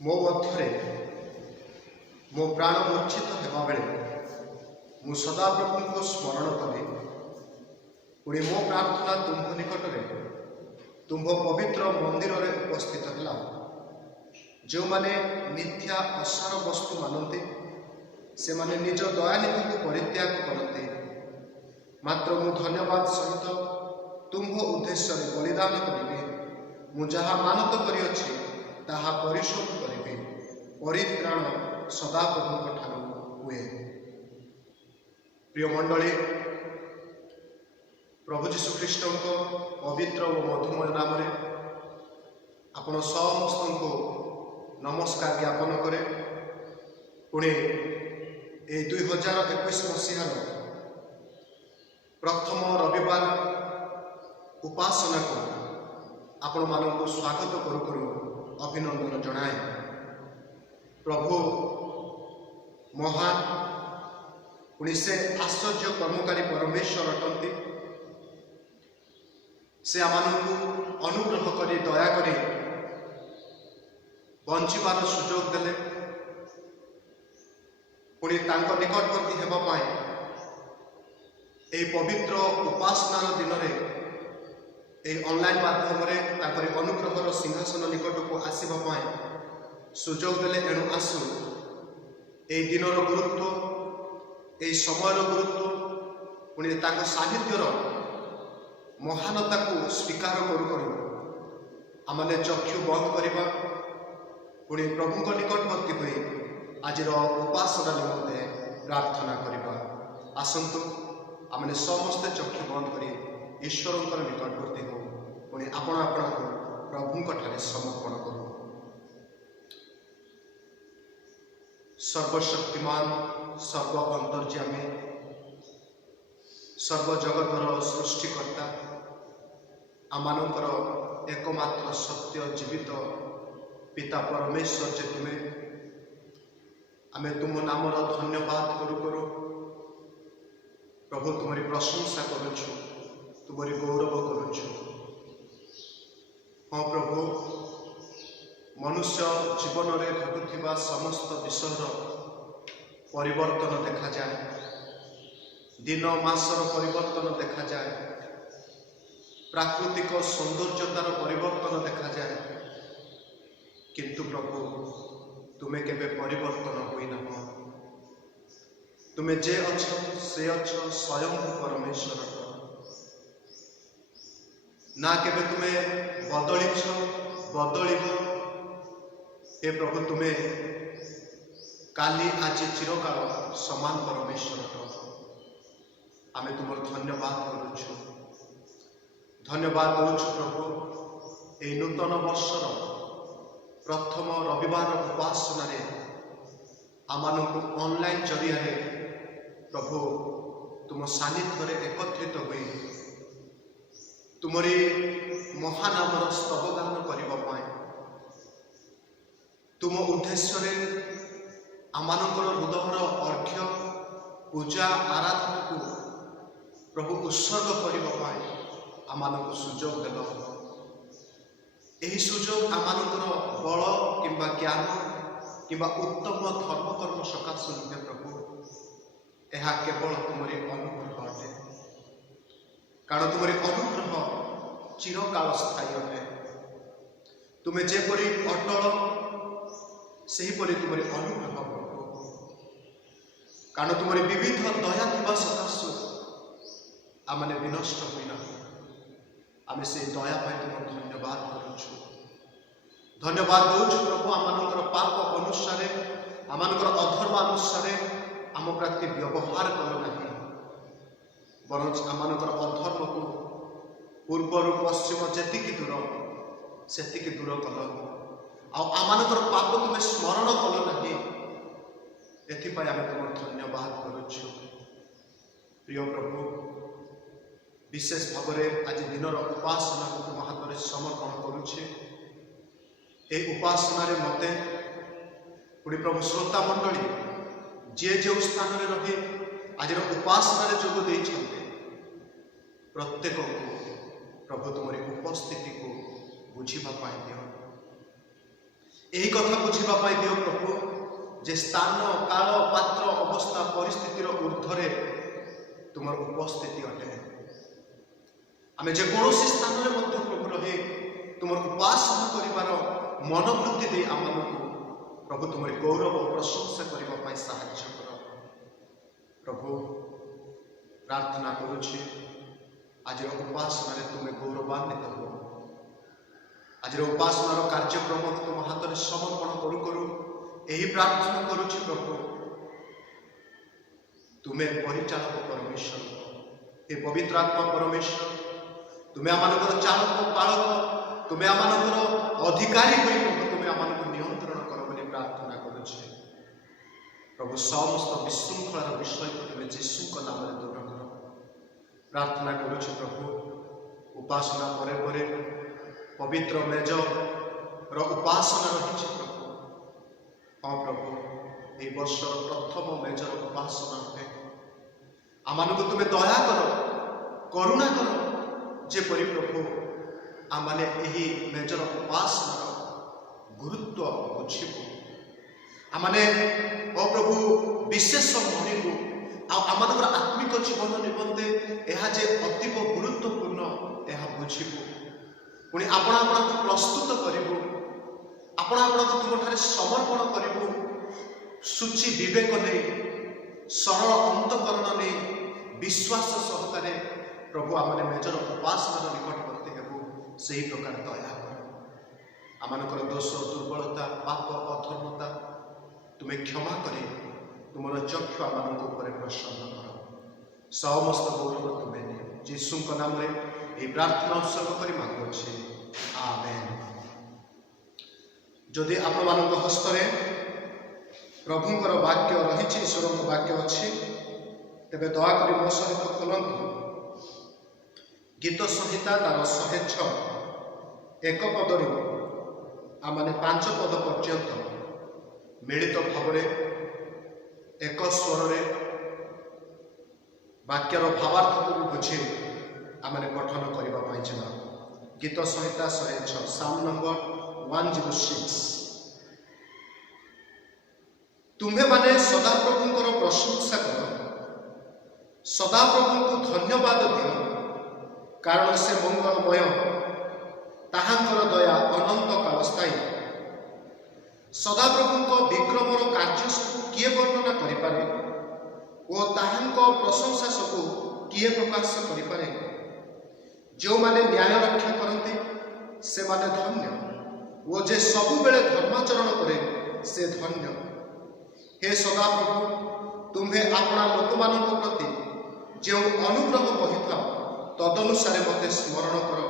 मो मध्य मो प्राण मूर्छित होगा बेले मु सदा प्रभु को स्मरण कली पुणी मो प्रार्थना तुम्भ निकट में तुम्भ पवित्र मंदिर में उपस्थित है। जो माने मिथ्या असार वस्तु मानते से माने निज दयानिधि को परित्याग करते, मात्र मु धन्यवाद सहित तुम्भ उद्देश्य बलिदान करी मु जहा मानत करी ताहा परिशोध करी परित्राण सदा प्रभु ठारू हुए। प्रिय मंडली, प्रभु जीशु ख्रीष्ट पवित्र और मधुमय नाम आपण समस्त को नमस्कार ज्ञापन करे। पुणे 2021 मसीहार प्रथम रविवार उपासना को आपण मानक स्वागत करू अभिनंदन जनाए। प्रभु महान पुणी से आश्चर्य कर्मकारी परमेश्वर अटंती। से आमानकु अनुग्रह करी दया करी बंचिबार सुजोग देले। पुणी तांको निकटवर्ती हेबा पाए ए पवित्र उपासनार दिन में ऑनलाइन माध्यम ताकरी अनुग्रहर सिंहासन निकट को आसवा पाए सुजोग देले। एणु आसु ए दिनर गुरुत्व, ए समयर गुरुत्व, पुणी तांको साहित्यर महानता को स्वीकार करू करू आमने चक्षु बंद करवा पुणी प्रभु निकटवर्ती हुई आज उपासना निमंते प्रार्थना करवा। आसतु आमने समस्ते चक्षु बंद करी ईश्वर निकटवर्ती हो पुणी आपण आपण को प्रभु ठारे समर्पण करूँ। सर्वशक्तिमान सर्व अंतर्यामी सर्वजगतर सृष्टिकर्ता आमानंकर एकमात्र सत्य जीवित पिता परमेश्वर जे तुमे आमे तुम नामर धन्यवाद करू करू प्रभु तुम्हारी प्रशंसा करुछु, तुम्हारी गौरव करुछु। हाँ प्रभु, मनुष्य जीवन में घटुवा समस्त विषय परिवर्तन देखा जाए, दिन मासर परिवर्तन देखा जाए, प्राकृतिक सौंदर्यतार परिवर्तन देखा जाए, किंतु प्रभु तुम्हें केबे परिवर्तन हुई ना। तुम्हें जे अच्छ से अच्छ स्वयं परमेश्वर ना केबे तुम्हें बदलिछ बदलिब। हे प्रभु तुम्हें काली आज चिरकाल समान परमेश्वर आमे तुम धन्यवाद करुछु, धन्यवाद करुछु प्रभु। ए नूतन वर्षर प्रथम रविवार उपासना आमानकु ऑनलाइन जरिया प्रभु तुम सानिध्य एकत्रित हुई तुमरी महानामर स्तवगान करने तुम उद्देश्य आमानकर हृदयर अर्घ्य पूजा आराधना को प्रभु उत्सर्ग करने आमानक सुजोग देल। यही सुजोग आमानकर बल किंबा ज्ञान किंबा उत्तम धर्म कर्म सकाश नुहे प्रभु, यह केवल तुमरी अनुग्रह अटे। कारण तुमरी अनुग्रह चिरकाल स्थायी अटे। तुम्हें जेपरी अटल सेहीपरि तुमरी अनुग्रह प्रभु, कारण तुमरी विविध दया थिबा सकाशु आमने विनष्ट होइना। आमे से दया पाई तुम धन्यवाद करूछु, धन्यवाद दउछु प्रभु। आमानकर पाप अनुसार आमानकर अधर्म अनुसार आम प्रति व्यवहार कल नहीं, बरंच आमानकर अधर्म को पूर्वर पश्चिम जेतिकी दूर सेतिकी दूर कल। आमानकर पाप तुम्हें स्मरण कल नहीं, एथिपाई आमे तुम धन्यवाद करुछु। प्रिय प्रभु, विशेष भाव में आज दिनर उपासना को तुम हाथ समर्पण करुछे। ए उपासना मते पुणी प्रभु श्रोता मंडली जे जो स्थान में रही आज उपासना जोग देते प्रत्येक को प्रभु तुम्हारी उपस्थिति को बुझा दियो। यही कथा बुझा दियो प्रभु जे स्थान काल पात्र अवस्था परिस्थितिर ऊर्ध्वरे तुम उपस्थिति अटे। आम जेकोसी स्थान में प्रभु रही तुम उपासना कर मनोवृत्ति दे आम प्रभु तुम गौरव प्रशंसा करने साहाय्य कर। प्रभु प्रार्थना करुछि आज उपासना तुम्हें गौरवान्वित हो। आज उपासनार कार्यक्रम तुम हाथ में समर्पण करू करू यही प्रार्थना करुछि प्रभु तुम्हें परिचालक परमेश्वर हे पवित्र आत्मा परमेश्वर तुम्हें आमर चालक पालक तुम्हें आमर अधिकारी हुई प्रभु तुम्हें आम नियंत्रण कर बोली प्रार्थना करुछि प्रभु समस्त विशृंखलार विषय को तुम्हें जीशु नाम दूर कर प्रार्थना करुछि प्रभु उपासना परे परे पवित्र मेज उपासना रही प्रभु। हाँ प्रभु ये वर्ष प्रथम मेजर उपासना है आम तुम्हें दया कर करुणा कर जेपरी प्रभु आम मैंने मेजर उपासनार गुरुत्व बुझीबू आमने ओ प्रभु विशेष मणि को आम आत्मिक जीवन निमंते यह जे अतीव गुरुत्वपूर्ण यह बुझीबू पुणी आपण को प्रस्तुत करूँ आपण को तुम समर्पण करूँ सूची विवेक नहीं सरल अंतकरण नहीं विश्वास सहकारे प्रभु आम मेजर उपासनार निकटवर्ती हेबू से प्रकार दया कर आमर दोष दुर्बलता पाप अधर्मता तुम्हें क्षमा कर तुम चक्षु आम प्रसन्न कर समस्त गौरव तुम्हें जीशु नाम ये प्रार्थना उत्सर्ग कर मांगुचे आमेन। जदि आपण हस्तरे प्रभुंकर वाक्य रही ईश्वर वाक्य अच्छी तेरे दयाकोरी मो सहित खोलतु गीत संहिता तार 106 एक पदर आमने 5 पद पर्यंत मिलित भाव एक स्वर वाक्यर भावार्थ को बुझे आमने पठन करने जा गीत संहिता 106 साम नंबर 106। तुम्हें माने सदाप्रभुंकर प्रशंसा कर सदाप्रभु को धन्यवाद दियो कारण से मंगलमय ताहांकर दया अनंत काल स्थायी। सदाप्रभु विक्रमर कार्य सबू किए वर्णना करिपारे और ताहांक प्रशंसा सबू किए प्रकाश करिपारे। जो माने न्याय रक्षा करते से माने धन्य वो जे सबु बेले धर्माचरण करे से धन्य। हे सदाप्रभु तुम्हें अपना लोक मान प्रति जो अनुग्रह बही था तदनुसार मते स्मरण कर।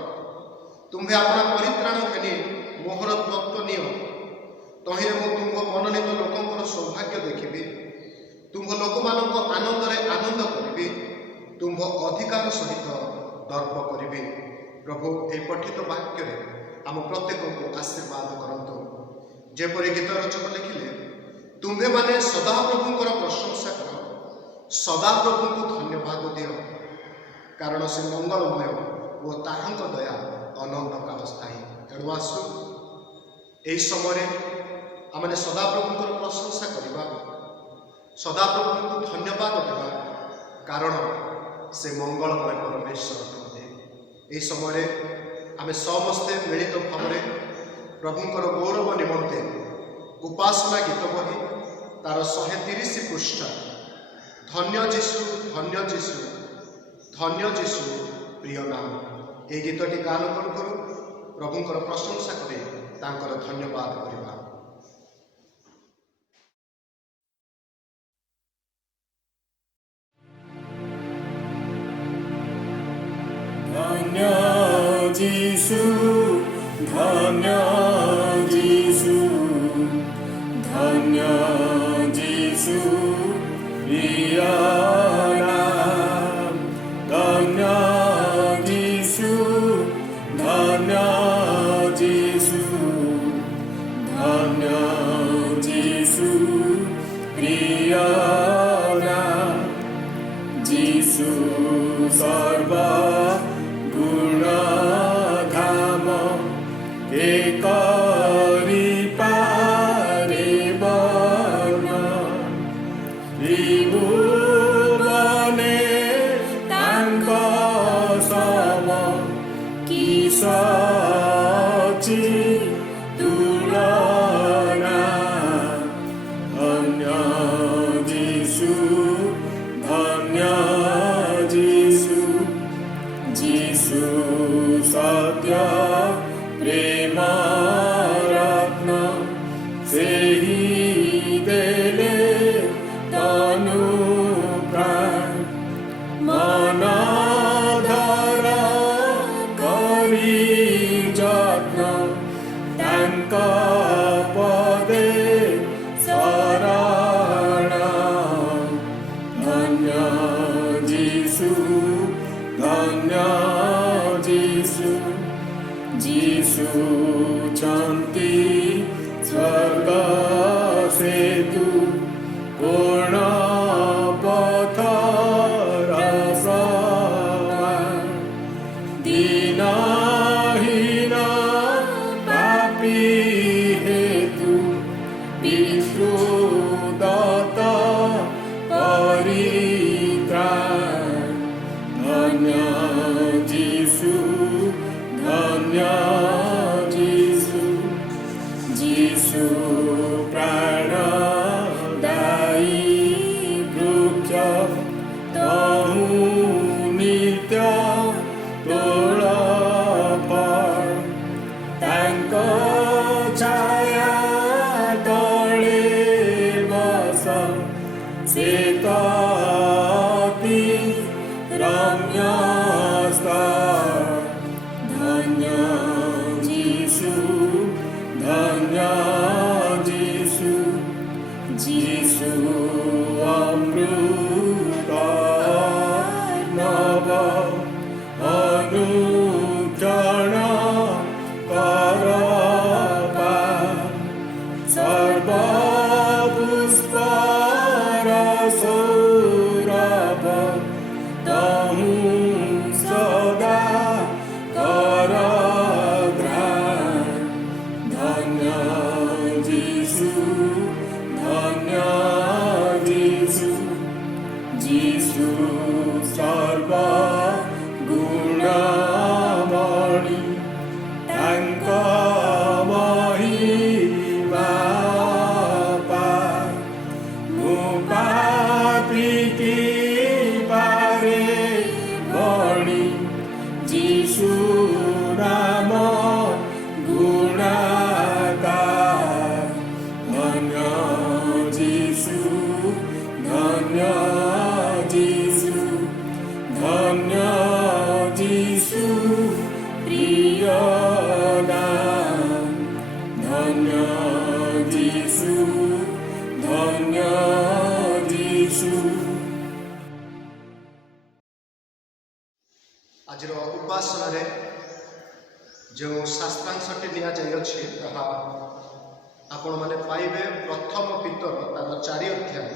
तुम्हें अपना परित्राण हेनी मोहर तत्व नियो तहिरे मु तुम मनोनीत लोकंकर सौभाग्य देखिबी तुम लोक मान आनंद रे आनंद करिबी तुम अधिकार सहित दर्प करिबी। प्रभु ये पठित वाक्य आम प्रत्येक को आशीर्वाद करंतु जेपरि गीत रचक लिखिले तुम्हें माने सदाप्रभुंकर प्रशंसा कर सदाप्रभु को धन्यवाद दियो कारण से मंगलमय वो ताहांक दया अनंत काल स्थायी। तेणु आसु यही समय आमने सदाप्रभुंकर प्रशंसा करवा सदाप्रभु को धन्यवाद देवा कारण से मंगलमय परमेश्वर कहते। यही समय आम समस्ते मिलित भाव प्रभुंकर गौरव निमंते उपासना गीत बही तार 130 पृष्ठ धन्य जीशु धन्य जीशु धन्य जीशु प्रिय नाम ये गीतटी गान करू करू प्रभुंकर प्रशंसा करे तांकर धन्यवाद करवा। धन्य जीशु धन्य जीशु धन्य जीशु प्रिय नाम धन्य जीशु धन्य जीशु धन्य जीशु प्रिय नाम जीशु सर्व गुण धाम एक ताहू नित्य तोला पार तांक छाया तळे बस से ताती रम्य धन्य जीशु धन्य जीशु जीशु अमृत नव अनुक्षण कर सर्व पुष्पर सौरभ तहु सदा कर धन्य जीशु धन्य जीशु जीशु सर्व गुणमणि तांक महिमा पार मुपापी पारे भणि जीशु नाम गुणाकार धन्य जीशु धन्य जीशु धन्य जीशु प्रिय नाम धन्य जीशु धन्य जीशु। आज उपासन जो शास्त्रांशटी नियाଯାଇଛି ताहा आपण माने पाइबे प्रथम पितर तार 4 अध्याय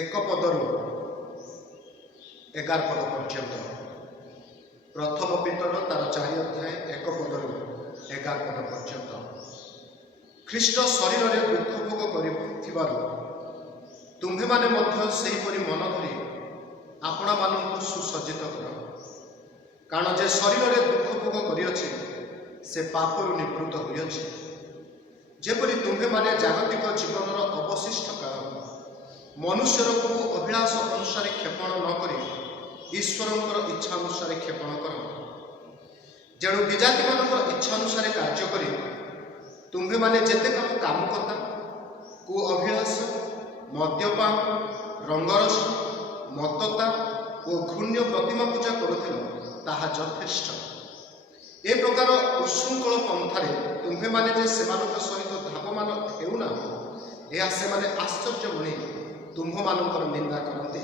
1 पदरु 11 पद पर्यंत प्रथम पितर तार 4 अध्याय 1 पदरु 11 पद पर्यंत ख्रीष्ट शरीर में दुख भोग करिथिबारु तुम्भे माने मध्य सेही परि मन धरि आपणा मानकु सुसज्जित कर कारण जे शरीर में दुख भोग करिअछि से पापरु निवृत्त होइअछि जेपरि तुम्भे माने जागतिक जीवनर अवशिष्ट काल मनुष्यर को अभिलाष अनुसार क्षेपण न करी ईश्वरंकर इच्छा अनुसार क्षेपण कर जेणु विजाति मानकर इच्छा अनुसार कार्य करी तुम्भे माने जेते काम करता को अभिलाष मद्यपान रंगरस मतता और घृण्य प्रतिमा पूजा करुथिल ताहा यथेष्ट ए प्रकार उशृंखल पंथारे तुम्भे माने जे सेमानक सहित धावमान हेउना या सेमाने आश्चर्य मणि तुम्भ मानकर निंदा करते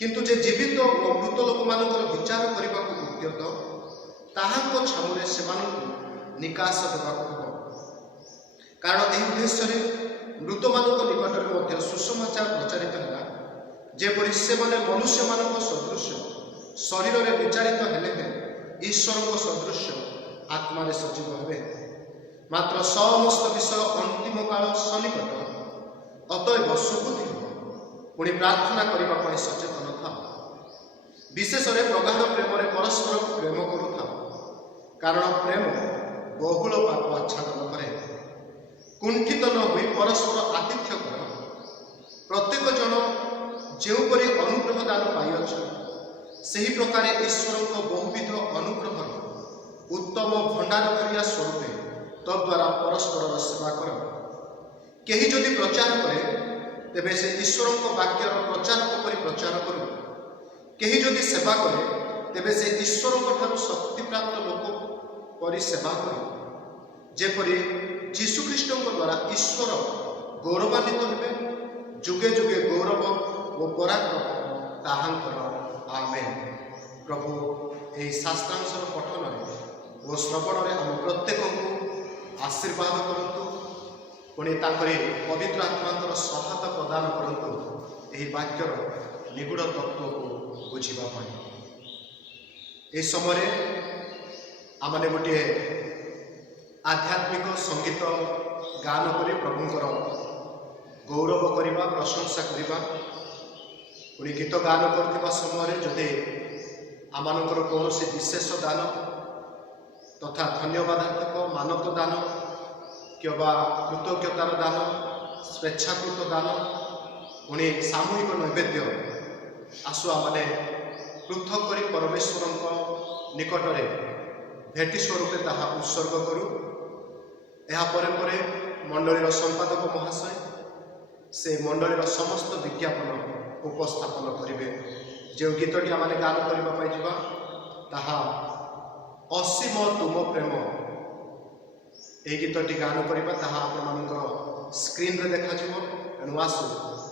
किंतु जे जीवित और मृत लोक मानकर विचार करने को उद्यत ताहांक छामुरे सेमानकु निकास देबाक हबो कारण एही उद्देश्य मृत मानक निकट में सुसमाचार प्रचारित है जेपरि सेमाने मनुष्य मानक सदृश शरीर में विचारित हेले ईश्वर को सदृश आत्मा सजीव हे मात्र समस्त विषय अंतिम काल सन्निकट अतएव सुबुद्धि पुणी प्रार्थना करने सचेतन था विशेष प्रगाढ़ प्रेम परस्पर प्रेम करुथा कारण प्रेम बहुल पाप आच्छादन करे कुंठित न हो परस्पर आतिथ्य कर प्रत्येक जन जोपरी अनुग्रह दान पाइछ सही प्रकार ईश्वर बहुविध अनुग्रह उत्तम भंडार क्रिया स्वरूप तद्वारा परस्पर सेवा कर कहीं जदि प्रचार करे तेबे से ईश्वर वाक्यर प्रचारक परि प्रचार करू कहीं जदि सेवा करे तेबे से ईश्वर शक्ति प्राप्त लोक परि सेवा करू जेपरि जीशुख्रीष्ट द्वारा ईश्वर गौरवान्वित हे जुगे जुगे गौरव और पराक्रम ताहांकर आमेन। प्रभु यही शास्त्रांशर पठन और श्रवण में आम प्रत्येक को आशीर्वाद करतु पुणी पवित्र आत्मा सहायता प्रदान करतु यही वाक्यर निगूढ़ तत्व को बुझापी ये समय आमने गोटे आध्यात्मिक संगीत गान कर प्रभुंर गौरव करवा प्रशंसा करवा पुणी गीत गान करथिबा समय जदि आमानकर कौन विशेष दान तथा धन्यवादात्मक मानक दान कि कृतज्ञतार दान स्वेच्छाकृत दान पुणी सामूहिक नैवेद्य आसुआ माने पृथक करी परमेश्वर निकटरे भेटी स्वरूप ताहा उत्सर्ग करू। मंडलीर संपादक महाशय से मंडलीर समस्त विज्ञापन उपस्थापन करेंगे। जो गीतटी आम गान करने ताहा असीम तुम प्रेम यही गीतटी गान करवा ताहा आपनकर स्क्रीन रे देखा तेणु आसु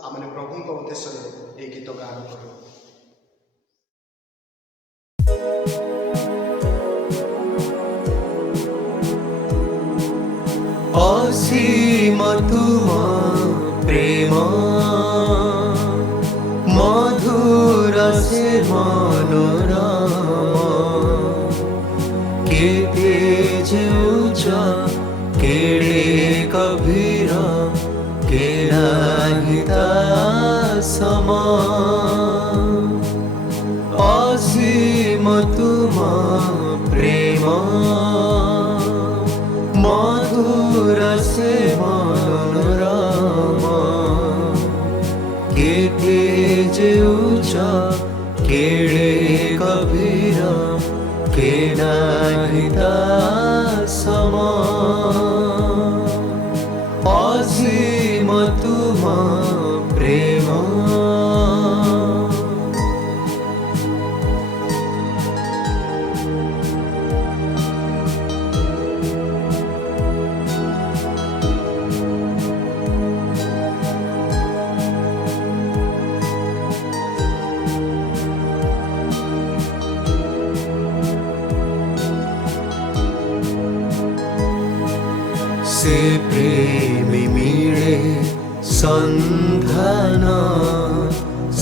आम प्रभु उद्देश्य ये गीत गान करूँ। असीम तुम प्रेम मधुर से मनोरम केते उच्च केड़े गभीर केड़ा हिता सम असीम तुम प्रेम मधुर से मनोरम केते उच्च केड़े गभीर केड़ा हिता सम असीम तुम प्रेम। से प्रेमी मिले संधान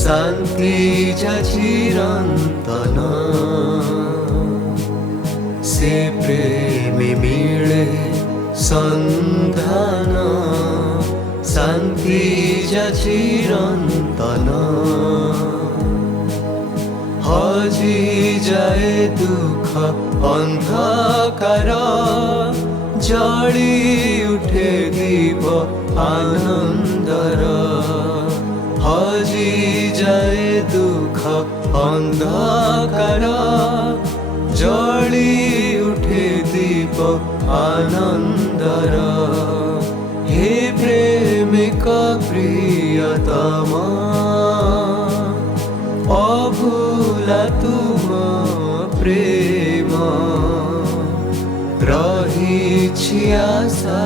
शांति चिरंतन से प्रेमी मिले संधान शांति चिरंतन हजी जाए दुख अंधकार जड़ी उठे दीप आनंदर हजी जाए दुख अंधकार जड़ी उठे दीप आनंदर हे प्रेमिक प्रियतम अभूला तुम प्रेम रही आशा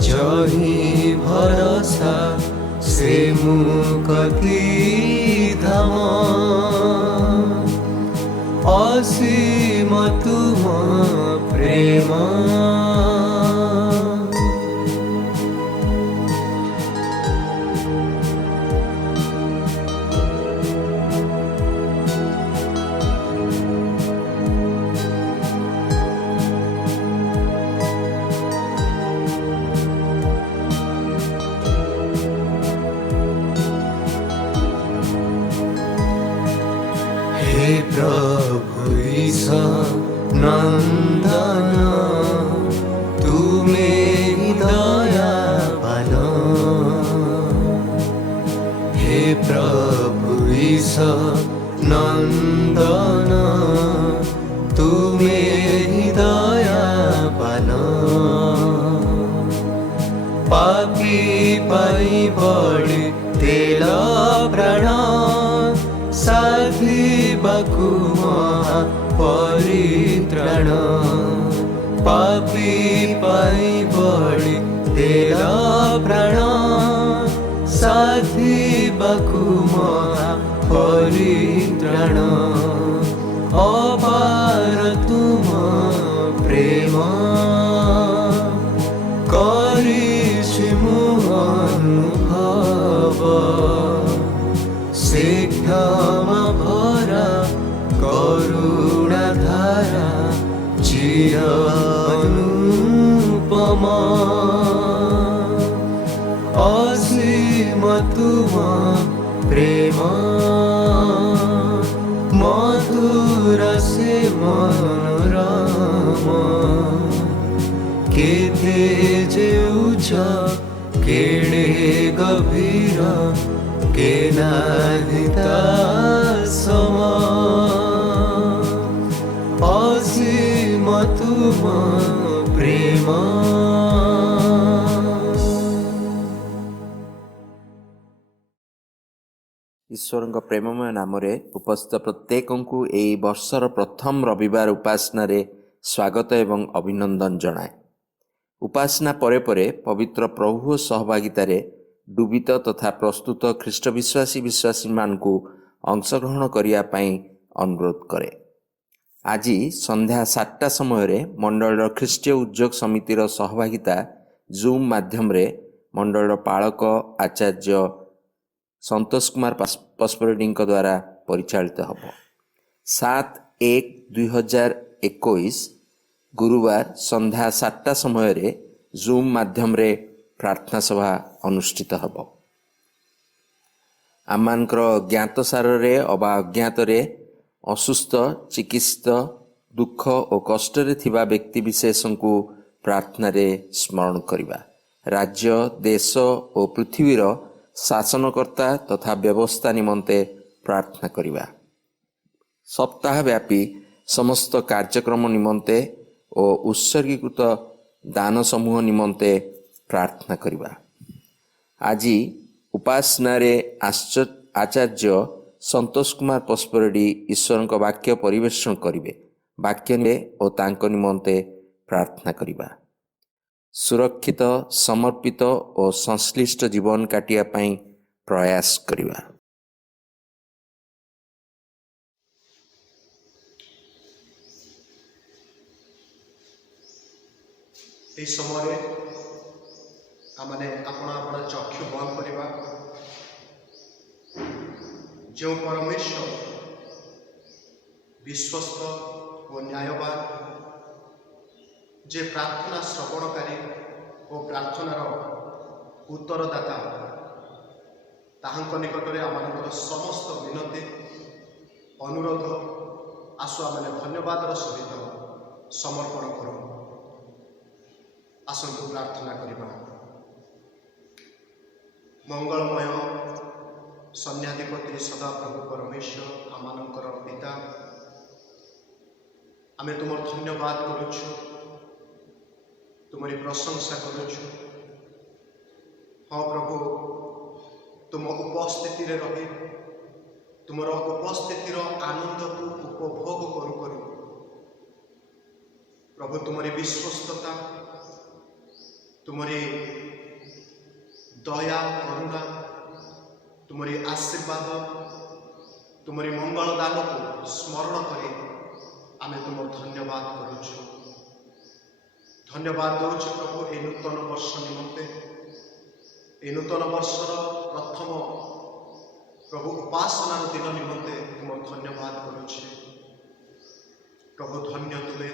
जही भरोसा से मुक्ति धाम असीम तुम प्रेम। हे प्रभु ईसा नंदन तुम्हें दयावान हे प्रभु ईसा नंदन तुम्हें दयावान पापी पाई बड़े तेल प्राण साधी बकु परित्राण पापी पाई बड़ी तेरा प्राण साधी बकु परित्राण अपार तुम प्रेम करिछि मु अनुभव से क्षमा भरा करुणा धारा चिर अनुपम असीम तुम प्रेम मधुर से मनोरम केते उच्च केड़े गभीर के नाही ता समा असीम तुम प्रेम। ईश्वर प्रेममय नाम उपस्थित प्रत्येक यही वर्षर प्रथम रविवार उपासना स्वागत एवं अभिनंदन जनाए। उपासना परे परे पवित्र प्रभु सहभागितार डुबित तथा प्रस्तुत ख्रीष्ट विश्वासी मानकु अंशग्रहण करने अनुरोध करे। आज संध्या 7टा समय मंडल ख्रीष्टीय उद्योग समितिर सहभागिता जूम माध्यम मंडल पालक आचार्य संतोष कुमार पस्परेड्डी द्वारा परिचालित हम। 7/1/2021 गुरुवार संध्या 7टा समय जूम माध्यम प्रार्थना सभा अनुष्ठित हम। आमानकर ज्ञात सारे अबा अज्ञात असुस्थ चिकित्सित दुख और कष्ट थिबा व्यक्ति विशेष को प्रार्थना स्मरण करवा। राज्य देश और पृथ्वीर शासनकर्ता तथा व्यवस्था निमंते प्रार्थना करिबा। सप्ताहव्यापी समस्त कार्यक्रम निमंते और उत्सर्गीकृत दान समूह निमंते प्रार्थना करिबा। आज उपासना आचार्य संतोष कुमार पस्परेड्डी ईश्वर वाक्य परिवेषण करिवे। वाक्य और तांको निमंते प्रार्थना करिबा। सुरक्षित समर्पित और संश्लिष्ट जीवन काटिया पाई प्रयास करिबा। इस समय आमने अपना चक्षु बंद करवा। जो परमेश्वर विश्वस्त और न्यायवान जे प्रार्थना श्रवणकारी और प्रार्थनार उत्तरदाता ताहांक निकटरे आमानकर समस्त विनती अनुरोध आसु आमने धन्यवादर सहित समर्पण करूँ। आसंतु प्रार्थना करिबा। मंगलमय सन्याधिपति सदा प्रभु परमेश्वर आमानकर पिता आमे तुमर धन्यवाद करुछु, तुम्हारी प्रशंसा करुछु। हाँ प्रभु तुम उपस्थिति रे रही तुमर उपस्थितिर आनंद को उपभोग करू करू प्रभु तुम्हारी विश्वस्तता तुम्हारी दया करुणा तुम्हारी आशीर्वाद तुम्हारी मंगल दान को स्मरण करी आमे तुम धन्यवाद करुछु। धन्यवाद दौच प्रभु ये नूतन वर्ष निमंते ये नूतन वर्षर प्रथम प्रभु उपासना दिन निमंते तुम धन्यवाद करुछे। प्रभु धन्य तुले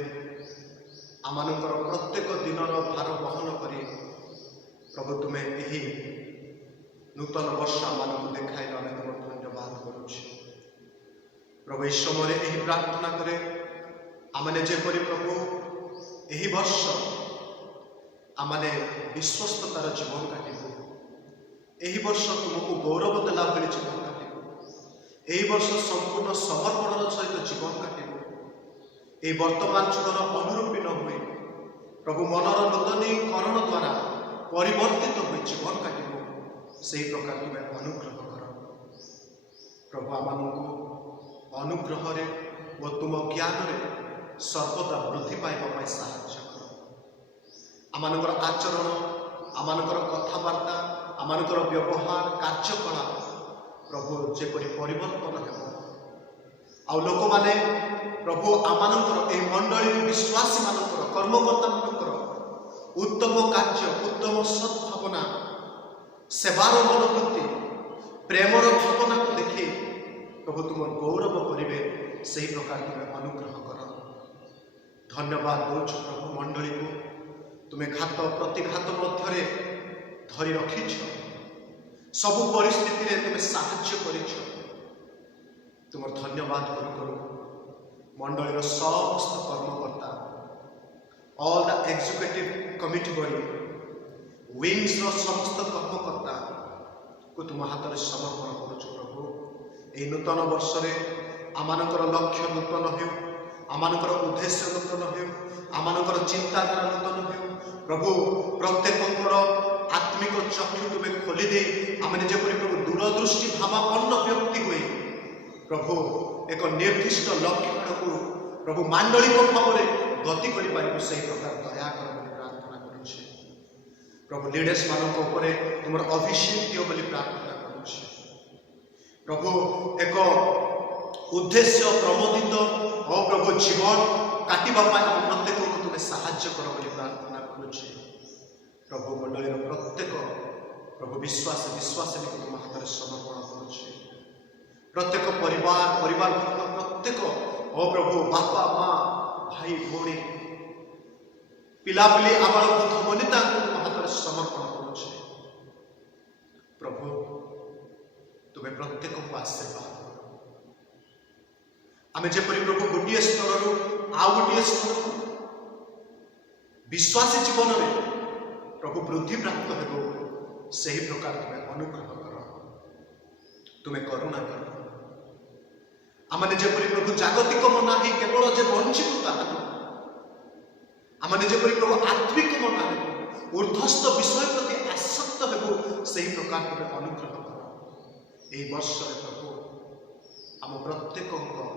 आमानकर प्रत्येक दिनर भार बहन करी प्रभु तुम्हें यही नूतन वर्ष आमानक देखाइल आमे तुम धन्यवाद करुछे। प्रभु इस समय यही प्रार्थना करे आमने जेपरी प्रभु यही वर्ष आमने विश्वस्ततार जीवन काटिबु। यही वर्ष तुमको गौरव देला भली जीवन काटिबु। यही वर्ष संपूर्ण समर्पणर सहित जीवन काटिबु। ये वर्तमान जुगर अनुरूपी न हुए प्रभु मनर नूतनीकरण द्वारा परिवर्तित हुए जीवन काटिबु। से प्रकार तुम्हें अनुग्रह कर प्रभु आमानकु अनुग्रह व तुम ज्ञान सर्वदा वृद्धि पाइबा साहाय्य कर। आमानकर आचरण आमानकर कथबार्ता आमानकर व्यवहार कार्यकलाप प्रभु जेपरी परिवर्तन हेब आ लोक माने प्रभु आमानकर ए मंडली विश्वासी मानकर कर्मकर्ता मानकर उत्तम कार्य उत्तम सद्भावना सेवार मनोवृत्ति प्रेमर भावना को देखी प्रभु तुम गौरव करेंगे से प्रकार तुम्हें अनुग्रह कर। धन्यवाद दौच प्रभु मंडली को तुम्हें घात प्रतिघात मध्य धरी रखीच सबु परिस्थिति रे तुम्हें साहाय्य करिछ। तुम धन्यवाद करू करू मंडलीर समस्त कर्मकर्ता all the executive committee body wings रो समस्त कर्मकर्ता को तुम हाथ में समर्पण करुछु प्रभु। यही नूतन वर्ष आमर लक्ष्य नूतन हो, आमर उद्देश्य नूतन हो, आमर चिंताधारा नूतन हो प्रभु। प्रत्येक आत्मिक चक्षु तुम्हें खोली दे आम जपरी प्रभु दूरदृष्टि भावापन्न व्यक्ति हुए प्रभु एक निर्दिष्ट लक्ष्य को प्रभु मांडलिक भाव में गति कर प्रकार दया कर प्रार्थना करुछे प्रभु। लीडर्स मानक ऊपर तुम अभिषेक दियो बोली प्रार्थना करुछे प्रभु। एक उद्देश्य प्रमोदित और प्रभु जीवन काटिबा आम प्रत्येक को तुम्हें साहाय्य कर बोली प्रार्थना करुछे प्रभु। मंडली प्रत्येक प्रभु विश्वास को तुम हाथ में समर्पण करुछे प्रत्येक परिवार प्रत्येक ओ प्रभु बापा माँ भाई भौणी पिलापिली आबाल वृद्ध वनिता को तुम हाथ में समर्पण करुछे प्रभु। तुम्हें प्रत्येक को आशीर्वाद आमे जेपरि प्रभु गोटे स्तर आउ गोटे स्तर विश्वासी जीवन में प्रभु वृद्धि प्राप्त हो सही प्रकार तुम्हें अनुग्रह कर तुम्हें करुणा कर आमने जेपरि प्रभु जागतिक मना ही केवल जे वंचित ताहा आमने जेपरि प्रभु आत्मिक मना है ऊर्ध्वस्त विषय प्रति आसक्त हो सही प्रकार तुम्हें अनुग्रह कर। यही वर्ष प्रभु आम प्रत्येक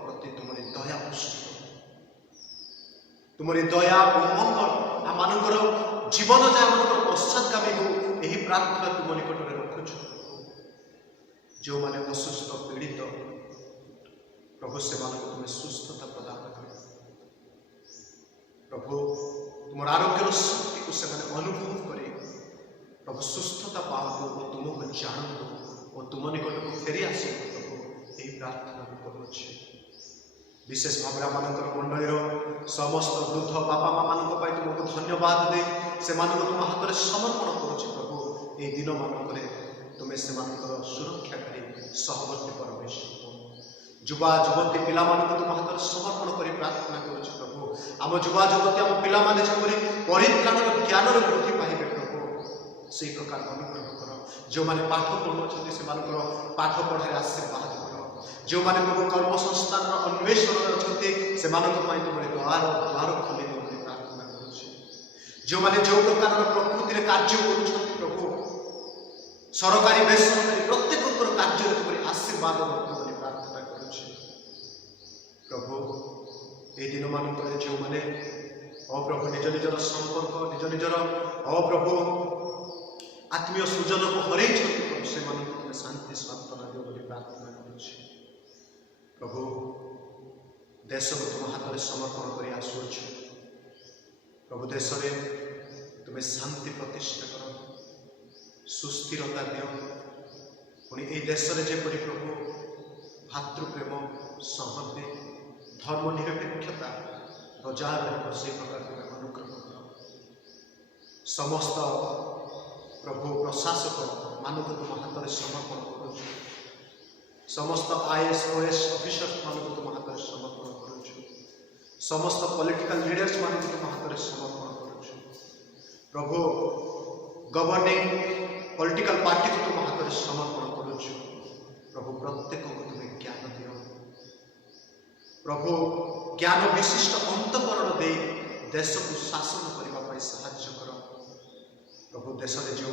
प्रति तुमरी दया पुष्टि तुमरी दया और मंगल आमर जीवन जहाँ पश्चातगामी हो यही प्रार्थना तुम निकट में रखुଛୁ जो माने असुस्थ पीड़ित प्रभु से तुम्हें सुस्थता प्रदान कर प्रभु। तुम आरोग्य शक्ति को से अनुभव करे प्रभु सुस्थता पाओ और तुमको जानतु और तुम निकट को फेरी आस प्रभु यही प्रार्थना करुच्छे। विशेष भाव आमर मंडलीर समस्त वृद्ध बापा माँ मानी तुमको धन्यवाद दे से तुम हाथ में समर्पण करुच्छे प्रभु। ये दिन मानक तुम्हें से सुरक्षाकारी सहवर्ती परमेश्वर युवा युवती पिला तुम हाथ में समर्पण कर प्रार्थना करुच्छे प्रभु। आम युवा युवती आम पिला जपरी परित्राण ज्ञान वृद्धि पाइबे प्रभु से प्रकार अनुग्रह कर। जो मैंने पाठ पढ़ुं से पाठ पढ़ाई आशीर्वाद कर। जो मैंने प्रभु कर्म संस्थान अन्वेषण अच्छे से तुम द्वार खोली दो प्रार्थना करुच्छे। जो मैंने जो प्रकार प्रकृति कार्य कर प्रभु सरकारी बेसरकारी प्रत्येक कार्य तुम आशीर्वाद बोली प्रार्थना करुच्छे प्रभु। ये दिन मानक जो मैंने अप्रभु निज निजर संपर्क निज निजर अप्रभु आत्मीय सुजन को हर प्रभु से तुम्हें शांति सांत्वना दियो बोली प्रार्थना करुच्छे प्रभु। देश को तुम हाथ में समर्पण कर आसुच प्रभु। देश में तुम्हें शांति प्रतिष्ठा कर सुस्थिरता दियो पुणी ये देश में जेपरि प्रभु भातृप्रेम सहमति धर्मनिरपेक्षता बजार से प्रकार तुम्हें अनुग्रह कर। समस्त प्रभु प्रशासक मानक तुम हाथ में समर्पण कर। समस्त IAS OS ऑफिसर्स मानक तुम हाथ में समर्पण कर। समस्त पॉलिटिकल लीडर्स मानक तुम हाथ में समर्पण कर प्रभु। गवर्निंग पॉलिटिकल पार्टी को तुम हाथ में समर्पण कर प्रभु। प्रत्येक को तुम्हें ज्ञान दियो प्रभु। ज्ञान विशिष्ट अंतकरण दे देश को शासन करने साहाय्य कर प्रभु। देश में जो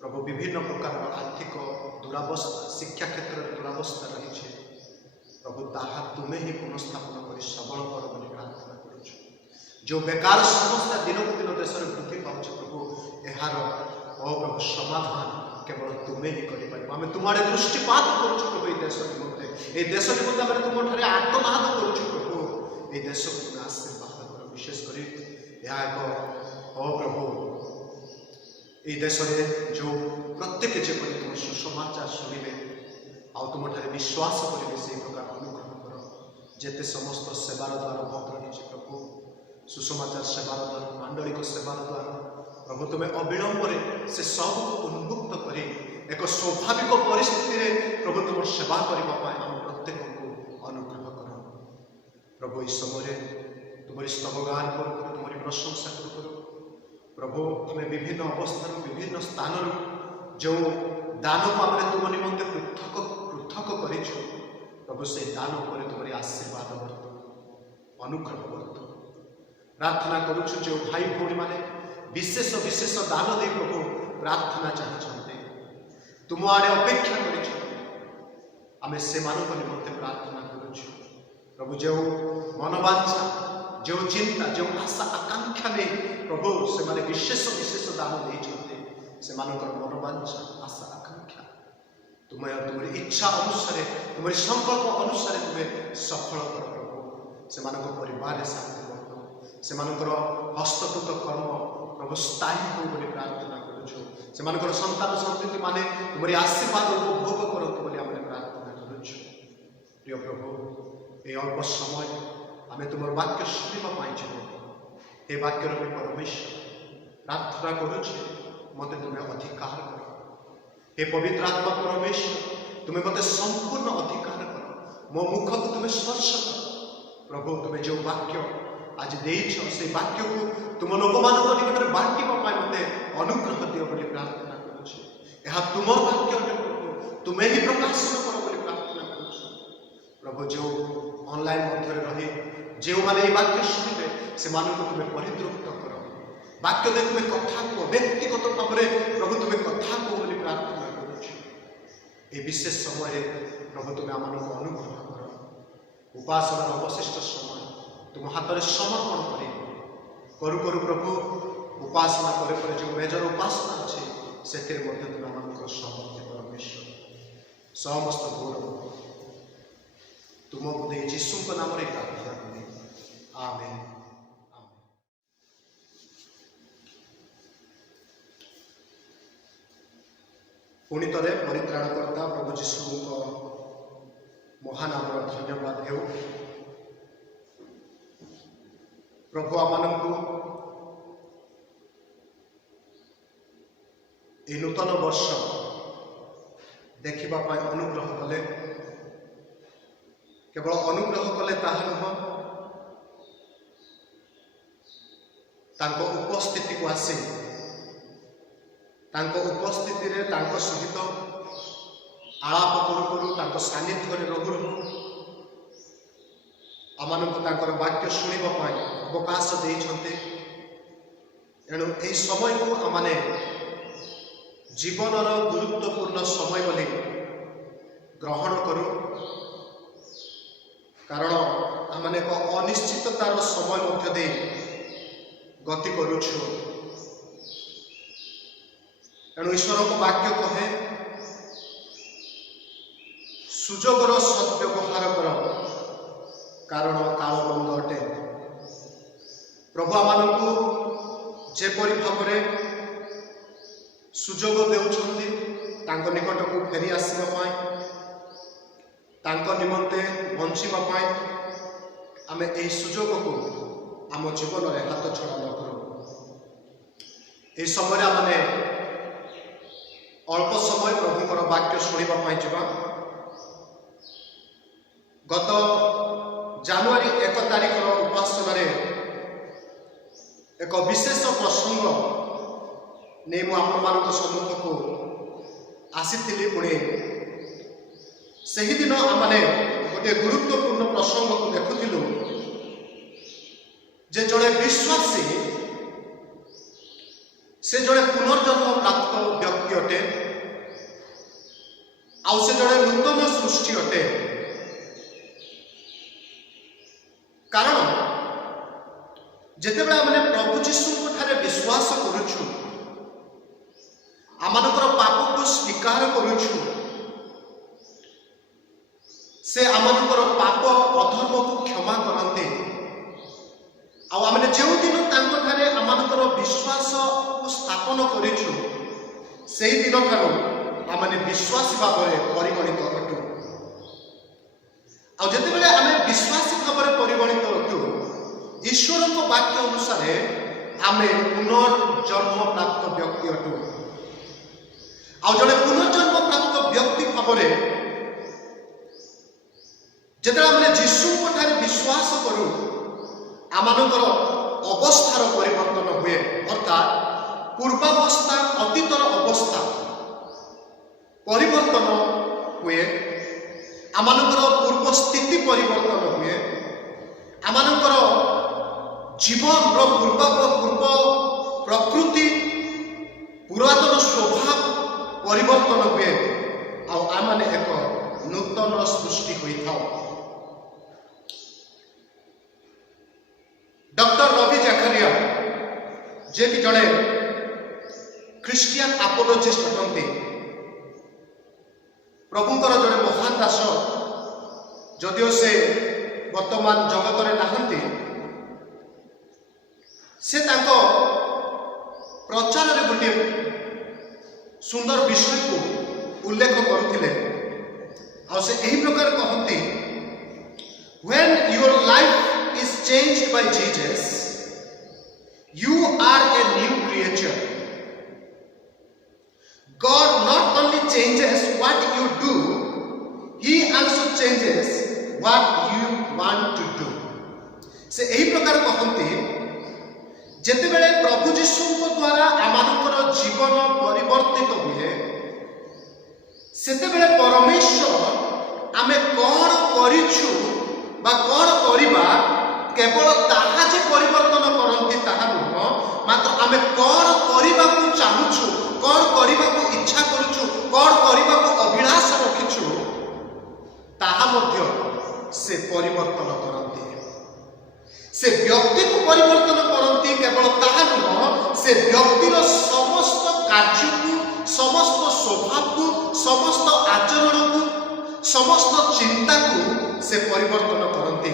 प्रभु विभिन्न प्रकार आर्थिक दुरावस्था शिक्षा क्षेत्र में दुरावस्था रही प्रभु ताहा तुम्हें ही पुनस्थापन कर सबल कर बोली प्रार्थना करुछ। जो बेकार समस्या दिन को दिन देश में वृद्धि पाँच प्रभु यार प्रभु समाधान केवल तुम्हें ही कर आम तुम आड़े दृष्टिपात करुछ प्रभु। ये देश निमंते ये देश निमंते आम तुम ठारे आत्मनाद करुछ प्रभु। ये देश को तुम्हें आशीर्वाद कर विशेषकर प्रभु ये देश में जो प्रत्येक जेपरि तुम सुसमाचार शुणवे आउ तुम ठारे विश्वास करेंगे से प्रकार अनुग्रह कर। जेते समस्त सेवार द्वार बंद रही प्रभु सुसमाचार सेवार द्वार मांडलिक सेवार द्वार प्रभु तुम्हें अविलंब से सब को उन्मुक्त कर एक स्वाभाविक परिस्थिति प्रभु तुम सेवा करने आम प्रत्येक को अनुग्रह कर प्रभु। इस समय तुम्हारी स्तवगान कर तुम्हारी प्रशंसा कर प्रभु। आम विभिन्न अवस्था विभिन्न स्थान जो दान को आम तुम निमंते पृथक पृथक करिछु प्रभु से दान पर तुम्हारी आशीर्वाद वर्त अनुग्रह वर्त प्रार्थना करुछु जो भाई भौणी माने विशेष विशेष दान दे प्रभु प्रार्थना चाहते तुम आड़े अपेक्षा कर आम से निमंते प्रार्थना करुछु प्रभु जो मनोवांछा जो चिंता जो आशा आकांक्षा नहीं प्रभु से माने विशेष विशेष दान देते से मनोवांछा आशा आकांक्षा तुम्हें तुम्हारी इच्छा अनुसार तुम्हारी संकल्प अनुसार तुम्हें सफल कर प्रभु से परिवार शांति बर्त से हस्तकृत कर्म प्रभु स्थायी हो बोली प्रार्थना करुछु से संतान संतति माने तुम्हारी आशीर्वाद उपभोग करतु बोली आम प्रार्थना करुछु प्रिय प्रभु ये अल्प समय आम तुम वाक्य शुणा ये वाक्यर भी परमेश्वर प्रार्थना करुचे मत तुम्हें अधिकार कर हे पवित्र आत्मा परमेश्वर तुम्हें मत संपूर्ण अधिकार कर मो मुख को तुम्हें स्पर्श कर प्रभु तुम्हें जो वाक्य आज देछ से वाक्य को तुम लोक मान निकट बांटा मत अनुग्रह दियो बोली प्रार्थना करुचे यह तुम वाक्य प्रभु तुम्हें ही प्रकाशन कर बोली प्रार्थना करुचे प्रभु जो ऑनलाइन मध्य रही जो मैंने वाक्य शुणिबे से तुम्हें परितृप्त कर वाक्य दे तुम्हें कथा कह व्यक्तिगत भाव में प्रभु तुम्हें कथा कह बोली प्रार्थना करुछु विशेष समय प्रभु तुम्हें आम अनुग्रह कर उपासना अवशिष्ट समय तुम हाथ में समर्पण करू करू प्रभु उपासना करे जो मेजर उपासना अच्छे से तुम आम समर्थ परमेश्वर समस्त गौरव तुमको दे यीशु नाम प्रार्थना करें आमेन। पुणी थे परित्राणकर्ता प्रभु यीशु महानाम धन्यवाद हो प्रभु आम ये नूतन वर्ष देखा अनुग्रह कले केवल अनुग्रह कले ताहा नुह तांको उपस्थिति को आसी तांको उपस्थिति रे तांको सहित आलाप करू करू तांको सानिध्य रे रहू रहू आमानंको तांकर वाक्य शुणिबा पाई अवकाश देइछन्ते एणु एई समय को आमाने जीवनर गुरुत्वपूर्ण समय बोली ग्रहण करू कारण आमाने एक अनिश्चिततार समय मध्य दे गति करुछु एणु ईश्वर को वाक्य कहे सुजोगर सद्व्यवहार कर कारण काल बंद अटे प्रभु आम को जेपरी भाव सुजोग देउछन्ति तांको निकट को फेरी आसीबा पाई तांको निमंते बंचिबा पाई आमे एही सुजोग को आम जीवन में हाथ छड़ा न करूँ ये समय आमने अल्प समय प्रभुकर वाक्य शुणा जा गत जानुआरी 1 तारिखर उपासना एक विशेष प्रसंग नहीं मुझे सम्मुख को आसी पुणे से ही दिन आमने गोटे गुरुत्वपूर्ण प्रसंग को देखुलु जे जड़े विश्वासी से जड़े पुनर्जन्म प्राप्त व्यक्ति अटे आउ से जड़े नूतन सृष्टि अटे कारण जिते बड़े प्रभु जीशु ठारे विश्वास करुछु आमानकर पाप को स्वीकार करुछु से आमानकर पाप अधर्म को क्षमा करते आमने जो दिन ठारे आमानकर विश्वास को स्थापन करिछु से दिन ठारो आमने विश्वासी भाव में परिगणित अटु आ जते बेले आमे विश्वासी भाव में परिगणित अटु ईश्वर को वाक्य अनुसार आमे पुनर्जन्म प्राप्त व्यक्ति अटु आ जड़े पुनर्जन्म प्राप्त व्यक्ति भाव में जते आमने यीशु ठारे विश्वास करू आमानकर अवस्थार परिवर्तन हुए अर्थात पूर्वावस्था अतीतर अवस्था परिवर्तन हुए, आमानकर पूर्व स्थिति परिवर्तन हुए, आमानकर जीवन पूर्व प्रकृति पुरातन स्वभाव परिवर्तन हुए आमाने एक नूतन सृष्टि होता। डॉक्टर रवि जैकरिया जे कि जड़े क्रिश्चियन अपोलोजिस्ट अटंती, प्रभुंकर जड़े महान दास, जदिओ से वर्तमान जगत में नहांती, से तांको प्रचार रे गोटे सुंदर विषय को उल्लेख करुथिले और से यही प्रकार कहती, when your life is changed by Jesus, you are a new creature. God not only changes what you do, He also changes what you want to do. से यही प्रकार कहती, जेतेबेले प्रभु जीशु द्वारा आमानकर जीवन परिवर्तित हुए, सेतेबेले परमेश्वर आमे कौन करिछु बा कौन करिबा केवल ताहा जे परिवर्तन करंती ताहा नुह, मात्र आमे कौन करिबा को चाहुछु, कौन करिबा को इच्छा करूछु, कौन करिबा को अभिलाष रखिछु, ताहा मध्य से परिवर्तन करंती। से व्यक्ति को परिवर्तन करती केवल ताहा नुह, से व्यक्तिर समस्त कार्य को, समस्त स्वभाव को, समस्त आचरण को, समस्त चिंता को से परिवर्तन करती।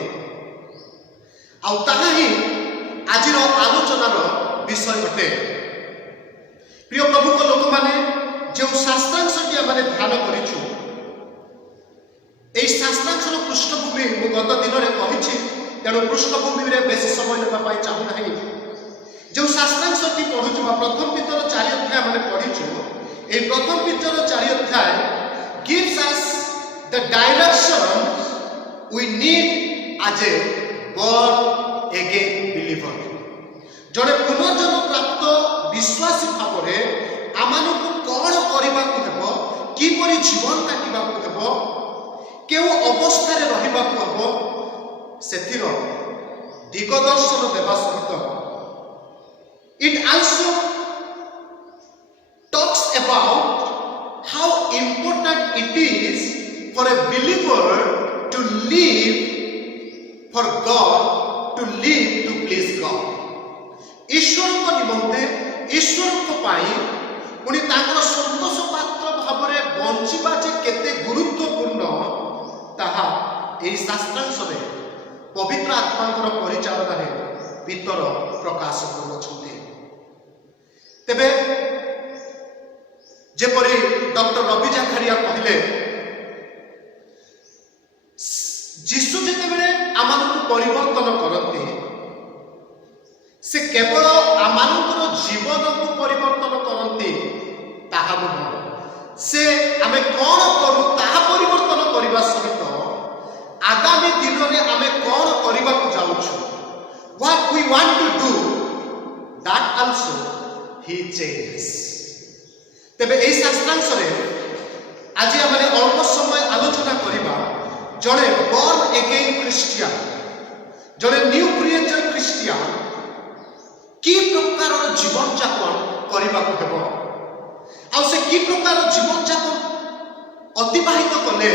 आउ ताहा ही आजिर आलोचनार विषय अटे। प्रिय प्रभु को लोक माने जो शास्त्रांशटी आमे ध्यान करिछु, एई शास्त्रांशर पृष्ठभूमि मु गत दिन रे कहिछि, तेणु पृष्ठभूमि में बेसी समय नापी चाहू ना। जो शास्त्रांशटी पढ़ुचु प्रथम पीतर 4 अध्याय मैंने पढ़ीचु, ये प्रथम पीतर 4 अध्याय gives us the direction we need as a born again believer. जड़े पुनर्जन्म प्राप्त विश्वासी भाव में आमानकु कौन करने को हेब, किपरि जीवन काटिबा को हेब, केउ अवस्था रे रहिबा को हेब, सेथिर दिगदर्शन देवा सहित it also talks about how important it is for a believer to live for God, to live to please God. ईश्वर को निमंते, ईश्वर को पाई पुणी तांकर संतोष पात्र भाव में बंचिबा जे केते गुरुत्वपूर्ण ताहा एई शास्त्रांश रे पवित्र आत्मांकर परिचालन भीतर प्रकाश करुछन्ते। तेबे जेपरि डॉक्टर रवि जैकरिया कहले, जीशु जेतेबेले आमानकु परिवर्तन करते, से केवल आमानकर जीवन को परिवर्तन करते ताहा नुह, से आमे कौन करू ताहा परिवर्तन करने सहित आगामी दिन में आमे कौन करने को जाउछु, what we want to do, that also he changes. तेबे एई शास्त्रांश रे आज आमे अल्प समय आलोचना करिबा जड़े born again क्रिश्चियन, जड़े न्यू क्रिएचर क्रिश्चियन कि प्रकार जीवन यापन करने को हेब, आ से कि प्रकार जीवन यापन अतिबाहित कले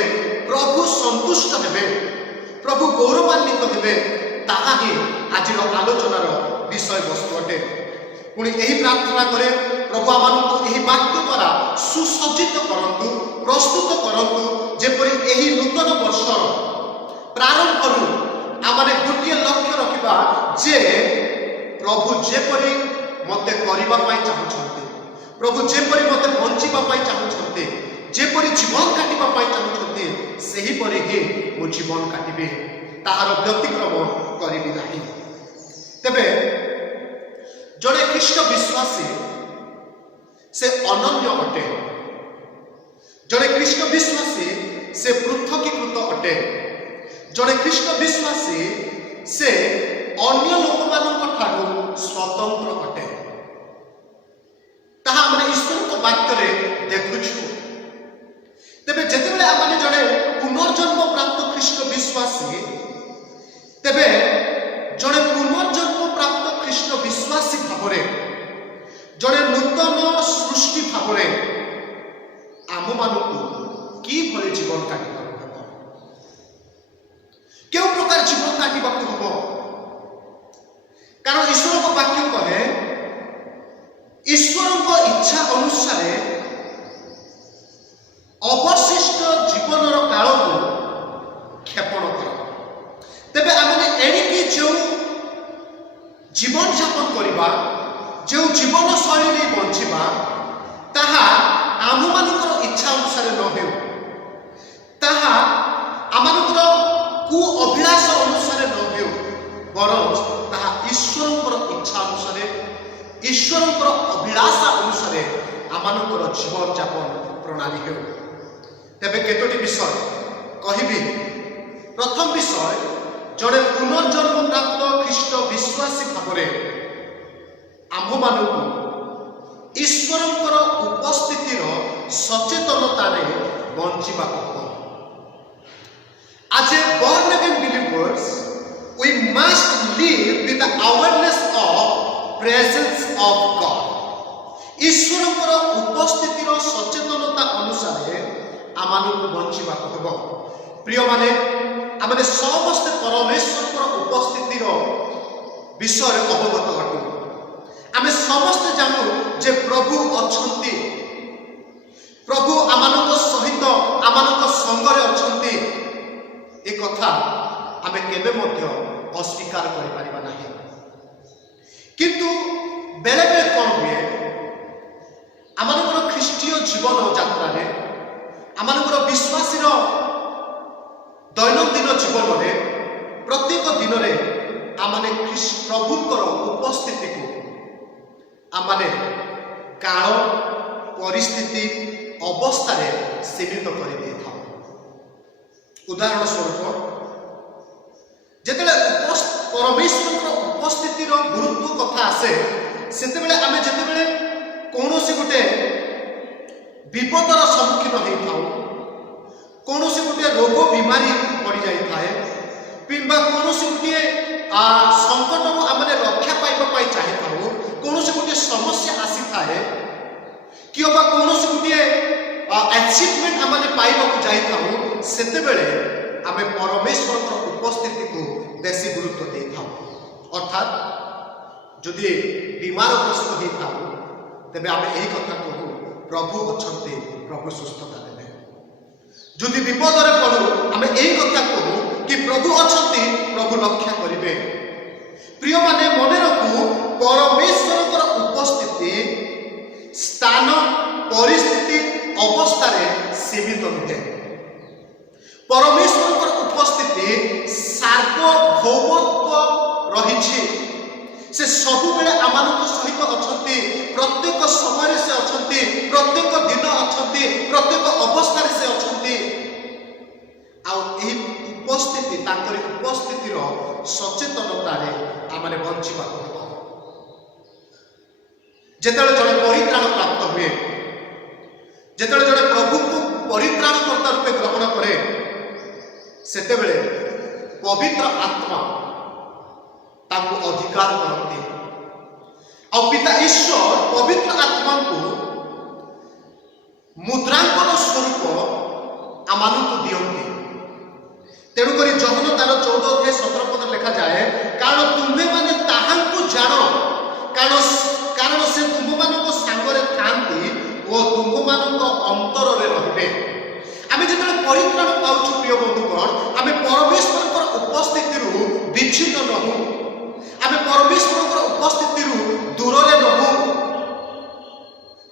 प्रभु संतुष्ट हेबे, प्रभु गौरवान्वित हेबे, ताहा ही आजिर आलोचनार विषय वस्तु अटे। पुणी यही प्रार्थना करे प्रभु आमानकु एही वाक्य द्वारा सुसज्जित करंतु, प्रस्तुत करंतु, जेपरि एही नूतन वर्षर प्रारंभरु आमाने गोटिए लक्ष्य रखिबा जे प्रभु जेपरि मते करिबा पई चाहुछन्ते, प्रभु जेपरि मते बंचिबा पई चाहुछन्ते, जेपरि जीवन काटिबा पई चाहुछन्ते, सेही परि ही मो जीवन काटिबे, ताहार व्यतिक्रम करिबि नाही। तेबे जड़े ख्रीष्ट विश्वासी से अनन्य अटे, जड़े ख्रीष्ट विश्वासी से पृथकीकृत अटे, जड़े ख्रीष्ट विश्वासी से अन्य लोक मानक ठारू स्वतंत्र अटे। ताहा हमने ईश्वर को वाक्य रे देखुछु। तेबे जेतेबेले आमाने जड़े पुनर्जन्म प्राप्त ख्रीष्ट विश्वासी तेबे जड़े पुनर्जन्म प्राप्त ख्रीष्ट विश्वासी भावरे जड़े नूतन सृष्टि भावरे आम मानकु कि भले जीवन काटिबाकु हबो केउ प्रकार जीवन काटिबाकु हबो कारण ईश्वर को वाक्य कहे ईश्वर को इच्छा अनुसार अवशिष्ट जीवन काल को क्षेपण कर तेबे आमने एणिकी जो जीवन यापन करबा जो जीवन शैली नहीं बंचिबा ताहा आम मानकर इच्छा अनुसार न हो ताहा आमनकर कु अभिलाष अनुसार न हो बरं ताहा ईश्वर इच्छा अनुसार ईश्वर अभिलाष अनुसार आमनकर जीवन यापन प्रणाली हो तेबे केतोटी विषय कहिबी प्रथम विषय जड़े पुनर्जन्म प्राप्त ख्रीष्ट विश्वासी भावरे आम मानकु ईश्वर उपस्थितिर सचेतनतार बंचिबा As a born again believers, we must live with the awareness of presence of God. ईश्वर उपस्थितिर सचेतनता अनुसार आमानकु बंचिबा हबो प्रिय माने आमने समस्त परमेश्वर उपस्थितिर विषय अवगत अटु आमे समस्त जानू जे प्रभु अछंती प्रभु आमानक सहित आमानक संगरे अछंती ए कथा आमे केबे मध्य अस्वीकार करि परिबा नाही किंतु बेले बेले कोन हुए आमानकर ख्रीष्टीय जीवन यात्रा रे आमानकर विश्वासीर दैनंदिन जीवन में प्रत्येक दिन में आमने प्रभुकर उपस्थिति को आमने काल परिस्थिति अवस्था रे सीमित कर दे था उदाहरण स्वरूप जेतेले परमेश्वर उपस्थितिर गुरुत्व कथा आसे सेतेबेले आमे जेतेबेले कोनोसी गोटे विपदर सम्मुखीन होई थाउ कोनोसी गोटे रोग बीमारी पड़ जाए किंबा कोनोसी गोटे संकट आमने रक्षा पाइबा चाहे था कोनोसी गोटे समस्या आसी थाए कि कोनोसी गोटे अचीवमेंट आमने पाइबा जाई था सेतेबेले आमे परमेश्वर उपस्थिति को बेसी गुरुत्व दे था अर्थात जदि बीमारग्रस्त होई था तेबे आमे एही कथा कहू प्रभु अछंती प्रभु सुस्थता देबे जदि विपद रे पड़ू आमे एही कथा कहू कि प्रभु अछंती प्रभु रक्षा करिवे प्रिय माने मने रखू परमेश्वर उपस्थिति स्थान परिस्थिति अवस्था रे सीमित नुहे परमेश्वर उपस्थिति सार्वभौमत्व रही से सबु बेले आमानक सहित अछंती प्रत्येक समय से अछंती प्रत्येक दिन अछंती प्रत्येक अवस्था से अछंती आ एही उपस्थिति तांकरी उपस्थितिर सचेतनता रे आमाने बंचिबा हबो जेतेले जणे परित्राण प्राप्त हुए जेतेले जणे प्रभु को परित्राणकर्ता रूपे ग्रहण करे सेतेबेले पवित्र आत्मा ताको अधिकार करते और पिता ईश्वर पवित्र आत्मा को मुद्रांकन स्वरूप आमानक दियंती तेणुक जहन तार 14 अध्याय 17 पद लिखा जाए कारण तुम्हें माने ताहांकु जान कारण से तुम मानक सांगरे थांती और तुम मानक अंतर रे रहबे आमे जेतले परित्राण पाउछु प्रिय बंधुगण आमे परमेश्वर उपस्थिति विच्छिन्न नहु आमे परमेश्वर उपस्थिति दूर रे नहु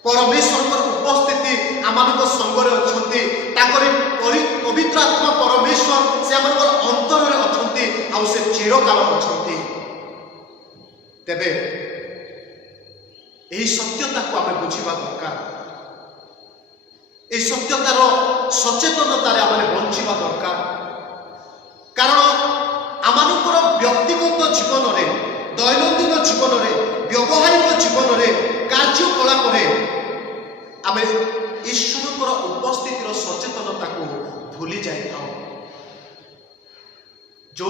परमेश्वर उपस्थिति आमानक संगरे अछंती ताकरी पवित्र आत्मा परमेश्वर से आमानक अंतर रे अछंती आ से चिरकाल अछंती तेबे एही सत्यता को आमे बुझिबा दरकार ए सत्यतार सचेतनतार आमने बंचिबा दरकार कारण आमानकर व्यक्तिगत जीवन में दैनंदिन जीवन में व्यवहारिक जीवन में कार्यकलाप आमे ईश्वर उपस्थितिर सचेतनता को भूली जाए जो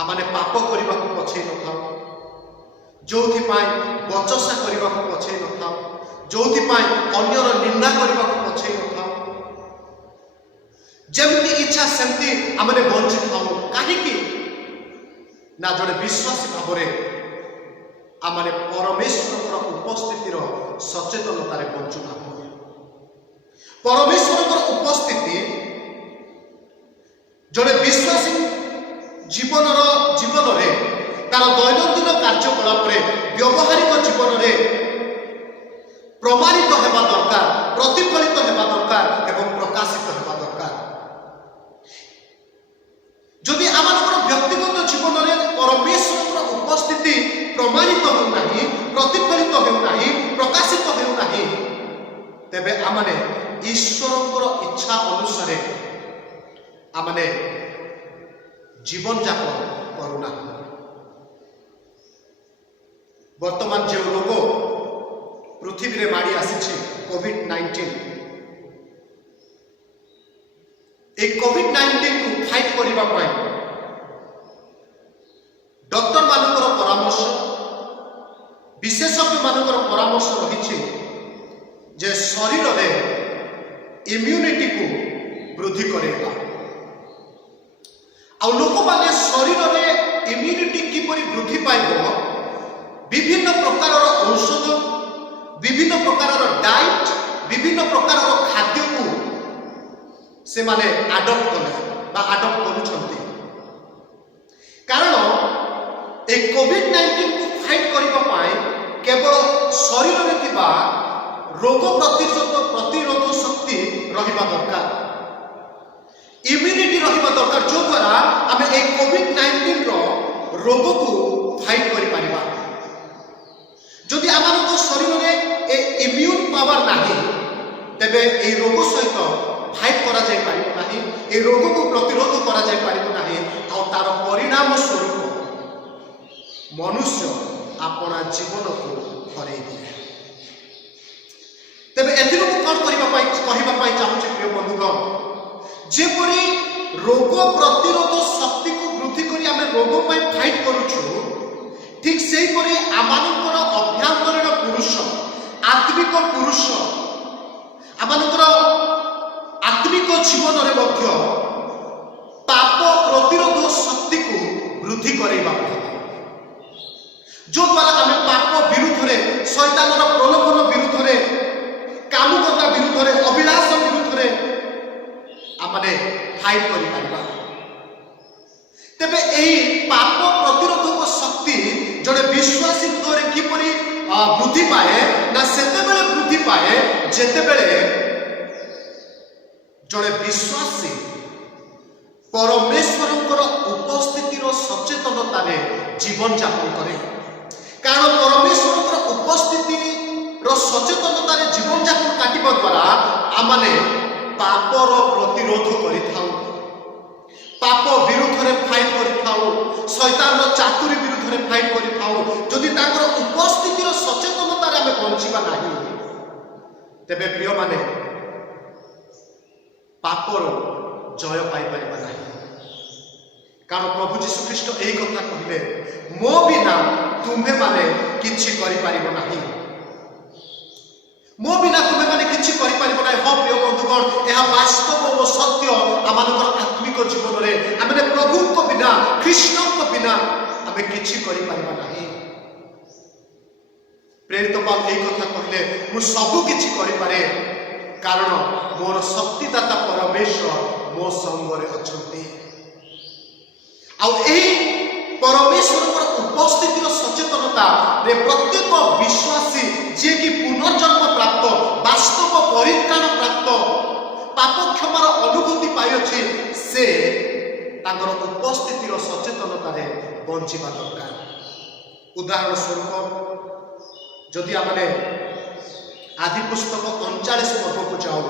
आमने पाप करने को पछे न था जो बचसा करने को पछे न था जो अन्यर निंदा करने को पछे न था जमती इच्छा सेमती आमने बंची था कहीं ना जड़े विश्वासी भाव आमने परमेश्वर उपस्थितिर सचेतनतार बंचु था परमेश्वर उपस्थिति जड़े विश्वासी जीवन रे तार दैनंदिन कार्यकलाप व्यवहारिक जीवन रे प्रमाणित होगा दरकार प्रतिफलित होगा दरकार एवं प्रकाशित होगा दरकार जदि आम व्यक्तिगत जीवन में परमेश्वर उपस्थिति प्रमाणित होना प्रतिफलित होना प्रकाशित होना तेबे आमने ईश्वर इच्छा अनुसार आमने जीवन जापन करूना वर्तमान जो रोग पृथ्वी रे माड़ी आसी कोविड-19 कोविड-19 को फाइट करने डॉक्टर मानकर परामर्श विशेषज्ञ मानकर परामर्श रही जे शरीर में इम्यूनिटी को वृद्धि करेगा आ लोक माने शरीर में इम्यूनिटी किपरि वृद्धि पाइब विभिन्न प्रकार औषध विभिन्न प्रकार डाइट विभिन्न प्रकार खाद्य को से माने आडप्ट कले आडप्ट करुछंती कारण ए कोविड-19 को फाइट करने केवल शरीर में थिबा रोग प्रतिरोध शक्ति रहिबा दरकार इम्यूनिटी रहिबा दरकार जो द्वारा आम ए कोविड-19 रोग को फाइट करि परिबा जदि आम शरीर में ए इम्यून पावर नाही तेबे ए रोग सहित फाइट करा जाय परिबो नाही ए रोग को प्रतिरोध करा जाय परिबो नाही आ तार परिणाम स्वरूप मनुष्य अपना जीवन को हरई दिए तेबे एथिरो कौन कहवाई चाहूँ प्रिय बंधुगण जेपरी रोग प्रतिरोध शक्ति को वृद्धि करी आम रोग पर फाइट करुछु ठीक से आमानकर अभ्यंतरीण पुरुष आत्मिक पुरुष आमानकर आत्मिक जीवन में मध्य पाप प्रतिरोध शक्ति को वृद्धि करैबा जो द्वारा आम पाप विरुद्ध में शैतानर प्रलोभन विरुद्ध में कामुकता विरुद्ध में अभिलाष विरुद्ध में आमने फाइट करि परिबा तेबे एही पाप प्रतिरोधक शक्ति जड़े विश्वासी हृदय किपरि वृद्धि पाए ना सेते बेले वृद्धि पाए जेते बेले जड़े विश्वासी परमेश्वरंकर उपस्थितिर सचेतनता रे जीवन यापन करे कारण परमेश्वरंकर उपस्थिति रो सचेतनता रे जीवन यापन काटिबा द्वारा आमाने पापर प्रतिरोध करिथाउ पाप विरुद्ध में फाइट करिथाउ शैतान चातुरी विरुद्ध में फाइट करिथाउ जदि ताकर उपस्थितिर सचेतनता रे आमे बंचिबा नाही तेबे प्रिय माने पापर जय पाई परिबा नाही कारण प्रभु जीशु ख्रीष्ट एही कथा कहिले मो बिना तुम्हे माने किछि करि परिबो नाही मो बिना तुम्हें माने किछि करि परिबो नाही हो प्रिय बंधुगण यह वास्तव और सत्य आमानकर आत्मिक जीवन रे आमे प्रभु को बिना कृष्ण को बिना आमे किछि करि परिबा नाही प्रेरित पाल एही कथा कहले मु सब किछि करि पारे कारण मोर शक्तिदाता परमेश्वर मो संग रे अछंती आ एही परमेश्वर उपस्थितिर सचेतनता रे प्रत्येक विश्वासी जे कि पुनर्जन्म प्राप्त वास्तव परित्राण प्राप्त पाप क्षमार अनुभूति पाइछि से तांकर उपस्थितिर सचेतनता रे बंचिबा दरकार उदाहरण स्वरूप जदि आमने आदि पुस्तक 39 पर्व को जाओ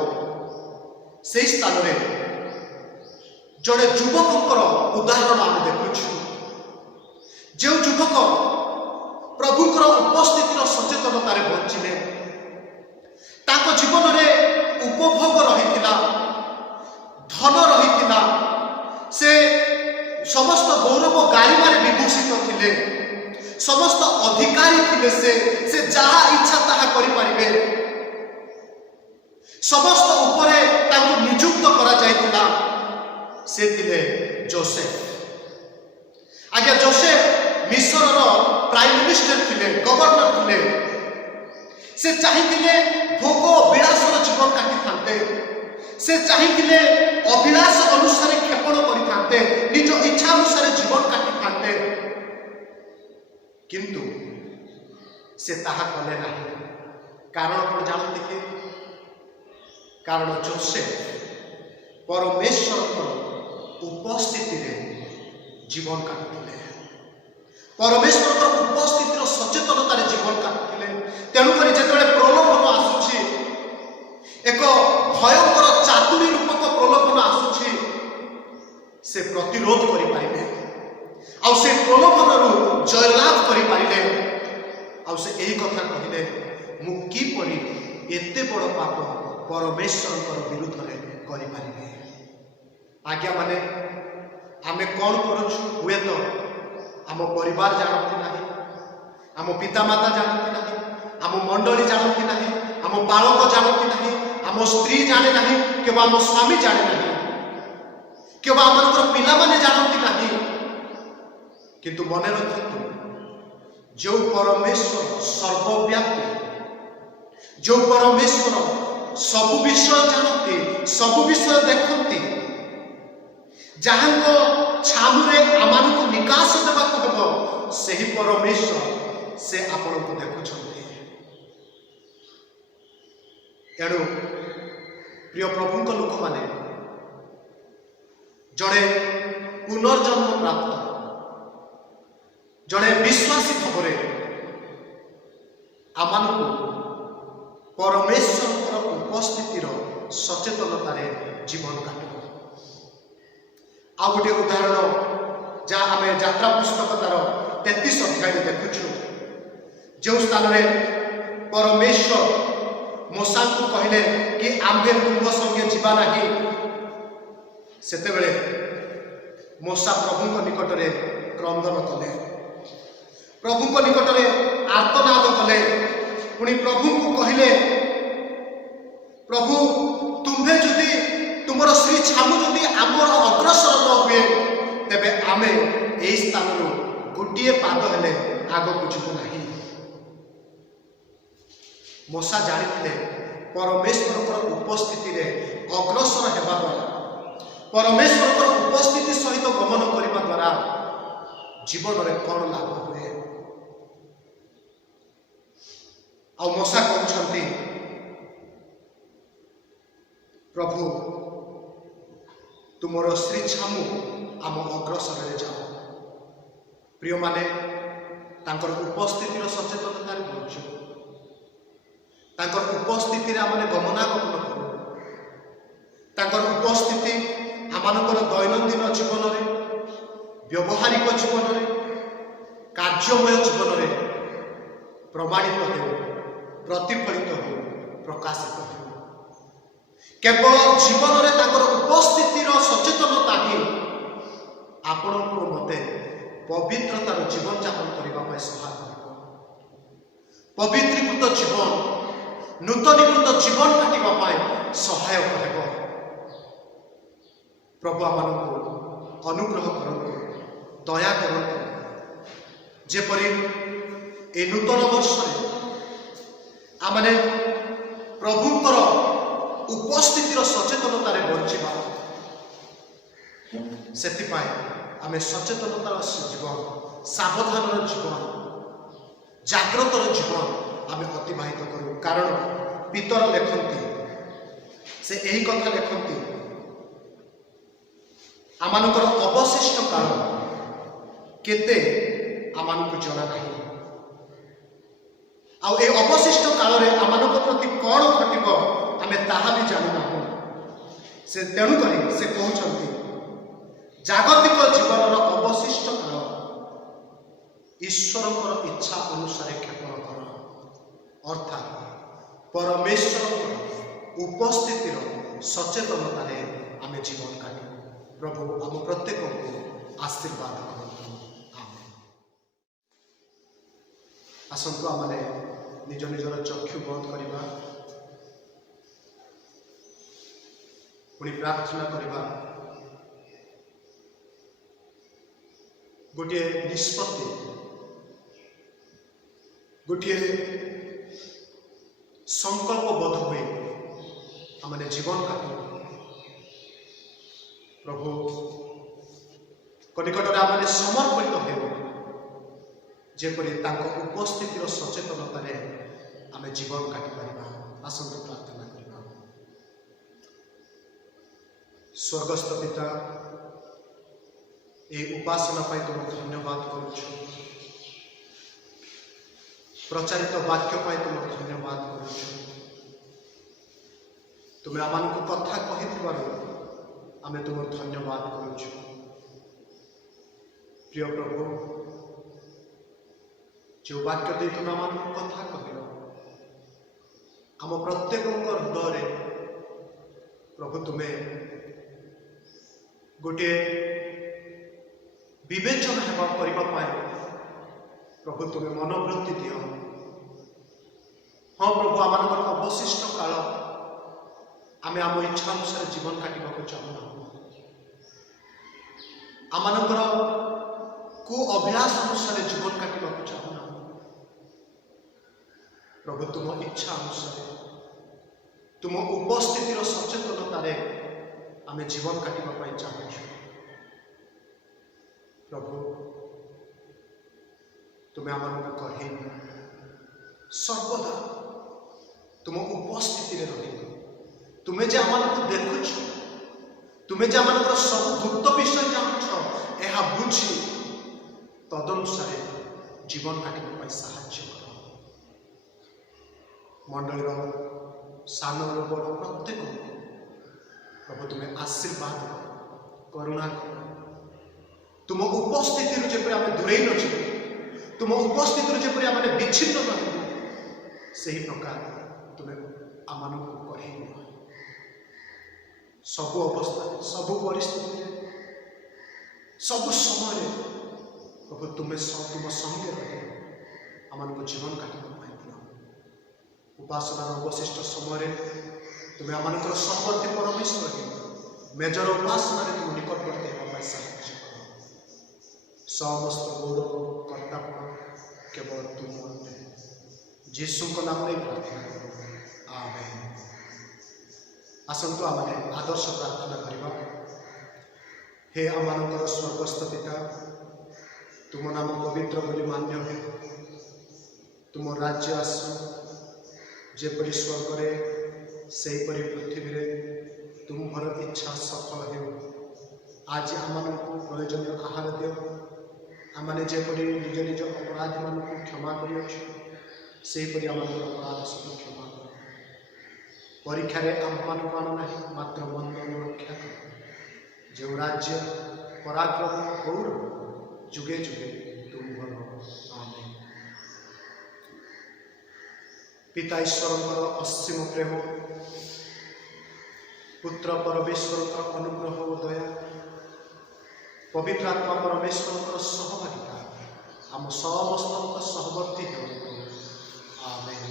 से स्थान रे जड़े युवकर उदाहरण आम देखुछु जो युवक प्रभुकर उपस्थितिर सचेतनता रे बंचिले ताको जीवन रे उपभोग रहिथिला, धन रहिथिला, से समस्त गौरव गारिमारे विभूषित थिले, समस्त अधिकारी थिले, से जहा इच्छा ताहा करि परिबे, समस्त उपरे ताको नियुक्त करा जायतिला, से थिले जोसेफ। आज्ञा जोसेफ मिस्र प्राइम मिनिस्टर थिले, गवर्नर थिले, से चाहिए भोग विलासर जीवन काटी थांते, से चाहिए अभिलाष अनुसार क्षेपण करि निज इच्छा अनुसार जीवन काटी थांते, किंतु से ताहा कले नहीं। कारण कौन जानते कि? कारण जोसेफ परमेश्वर उपस्थिति रे जीवन काटुले, परमेश्वर उपस्थितिर सचेतनतार जीवन काटुले। तेणुक जिते प्रलोभन आसुछि, एक भयंकर चातुरी रूपक प्रलोभन आसुछि, से प्रतिरोध करिपारिले, आउ से प्रलोभन रु जयलाभ करिपारिले, आउ से एही कथा कहिले, मु की परि एते बड़ पाप परमेश्वर विरुद्ध रे करिपारिबे। आज्ञा माने आमे कौन करुछु? हुए तो आम परिवार जानती नहीं, आम पितामाता जानती नहीं, आम मंडली जानती नहीं, आम बालक जानती नहीं, आम स्त्री जाने नहीं, केवल आम स्वामी जाने नहीं, केवल आम पिला माने जानती नहीं। किंतु मन रखु, जो परमेश्वर सर्वव्यापी, जो परमेश्वर सबु विषय जानती, सबु विषय देखती, जहां को छामुरे आमान को निकास देवा हम, से ही परमेश्वर से आपण को देखुं। एणु प्रिय प्रभु लोक माने जड़े पुनर्जन्म प्राप्त, जड़े विश्वासी भाव आमान परमेश्वर उपस्थितिर सचेतनतार जीवन काटू। आ गोटे उदाहरण जहाँ आम यात्रा पुस्तक तार 33 अध्याय देखुछु, जो स्थान में परमेश्वर मूसा को कहले कि आम्भे तुम संगे जीवा नहीं, सेतेबेले मूसा प्रभु निकट में क्रंदन कले, प्रभु निकट में आर्तनाद कले, पुणी प्रभु को कहले, प्रभु तुम्हें जदि तुमर श्री छामु जदि आमर अग्रसर न हुए, तेबे आमे एई स्थान गोटे पाद हेले आग को जीवु नहीं। मूसा जानिथिले परमेश्वर उपस्थिति रे अग्रसर हेबा द्वारा, परमेश्वर उपस्थिति सहित गमन करने द्वारा जीवन में कौन लाभ हुए। आ मूसा कहते, प्रभु तुमर श्री छामु आम अग्रसर जाओ। प्रिय माने तांकर उपस्थितिर सचेतनतार बंचु, तांकर उपस्थिति आमने गमनागमन करू, तांकर उपस्थिति आमानकर दैनंदिन जीवन में, व्यवहारिक जीवन में, कार्यमय जीवन में प्रमाणित हो, प्रतिफलित हो, प्रकाशित हो। केवल जीवन में तांकर उपस्थितिर सचेतनता ही आपण को मते पवित्रतार जीवन यापन करने सहायक हो। पवित्रीकृत जीवन, नूतनीकृत जीवन काटिबा सहायक हो। प्रभु आमको अनुग्रह करतु, दया करतु, जेपरी ए नूतन वर्ष आमने प्रभुंकर उपस्थितिर सचेतनतार बंचिबा, सेतिपाई आमे सचेतनतार जीवन, सावधान जीवन, जाग्रतर जीवन आमे अतिबाहित करूँ। कारण पितर लेखन्ति, से यही कथा लेखन्ति, आमानकर अवशिष्ट काल केते आमानकु जना नहीं। आ ए अवशिष्ट काल रे आमानक प्रति कौन घटिबो आमे ताहा भी जानु ना। से तेणु करी से कहउछन्ति, जागतिक जीवन अवशिष्ट काल ईश्वरकर इच्छा अनुसार क्षेपण कर, अर्थात परमेश्वर उपस्थितिर सचेतनतार आम जीवन काटू। प्रभु आम प्रत्येक को आशीर्वाद करूँ। आसतु आम निज निजर चक्षु बंद करवा, पुणी प्रार्थना करवा। गोटे निष्पत्ति, गोटे संकल्पबद्ध हुए आमने जीवन काटू। प्रभु निकट आम समर्पित हो जेपरी उपस्थितिर सचेतनतार आम जीवन काटी पारिबा। आसंतु प्रार्थना करबा। स्वर्गस्थ पिता, ये उपासना पाई तुम धन्यवाद करुछु। प्रचारित वाक्य पाई तुम धन्यवाद करुछु। तुम्हें आमको कथा कही आमे तुम धन्यवाद करुछु। प्रिय प्रभु, जो वाक्य दे तुम आमको कथा कह आम प्रत्येक हृदय प्रभु तुम्हें गोटे विवेचना करने प्रभु तुम्हें मनोवृत्ति दिय। हाँ प्रभु, आम अवशिष्ट काल आम आम इच्छा अनुसार जीवन काटा चाहूना। आमर को अभ्यास अनुसार जीवन काटा चाहूना। प्रभु तुम इच्छा अनुसार तुम उपस्थितिर सचेतनतार आम जीवन काटा चाहूँ। प्रभु तुम्हें आमको कह सर्वदा तुम उपस्थिति रही। तुम्हें जे आमको देखुछ, तुम्हें जे आमर सब गुप्त विषय जानछ, यह बुझी तदनुसार जीवन काटा साहाय्य कर। मंडलीर सान बड़ प्रत्येक प्रभु तुम्हें आशीर्वाद करुणा कर। तुम उपस्थिति जपरी आम दूरे न जीव, तुम उपस्थिति जपरी आम विच्छिन्न न से ही प्रकार तुम्हें आम कह सबु अवस्था, सबु परिस्थिति, सबु समय प्रभु तुम्हें तुम संगे रही आमको जीवन काटा दिल। उपासना अवशिष्ट समय तुम्हें आमर सहवर्ती परमेश्वर मेजर उपासना तुम निकटवर्ती होगा साहाय्य कर। समस्त गौरव कर्तापन केवल तुम जीशु को नाम नहीं प्रार्थना करूँ। आमेन। आसंतु आम आदर्श प्रार्थना करवा। हे आमर स्वर्गस्थ पिता, तुम नाम पवित्र बोली मान्य हो। तुम राज्य आस जेपरी स्वर्ग से पृथ्वी रे तुम्हार इच्छा सफल हो। आज आम प्रयोजनीय आहार दियो। आमने जेपरी निज निज अपराधी मान क्षमा करपरी आम अपराध सब क्षमा कर। परीक्षा आम मान नहीं मात्र बंधन रक्षा कर। जो राज्य पराक्रम गौरव जुगे जुगे तुम्हार। आमेन। पिता ईश्वर असीम प्रेम, पुत्र परमेश्वर अनुग्रह और दया, पवित्र आत्मा परमेश्वर सहभागिता आम समस्त सहवर्ती हो। आमेन।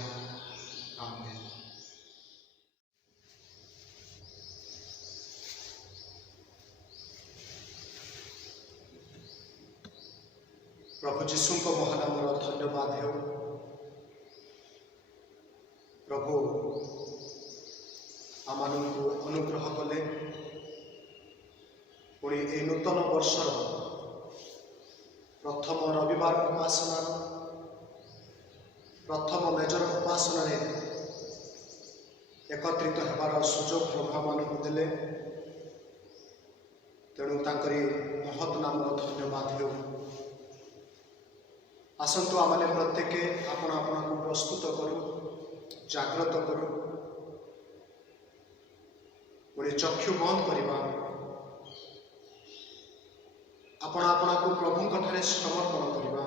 आमेन। प्रभु जीशु को महानाम धन्यवाद हो। प्रभु आम अनुग्रह कले पुणी ए नूतन वर्षर प्रथम रविवार उपासना प्रथम मेजर उपासना एकत्रित होबार सुजोग प्रभु मानक देले। तेणु ताकरी महत नाम धन्यवाद हो। आसंतु आमने प्रत्येक आपण आपण को प्रस्तुत करूँ, जागृत करूँ, पुणी चक्षु बंद करवा। आपण आपण को प्रभु ठारे समर्पण करवा।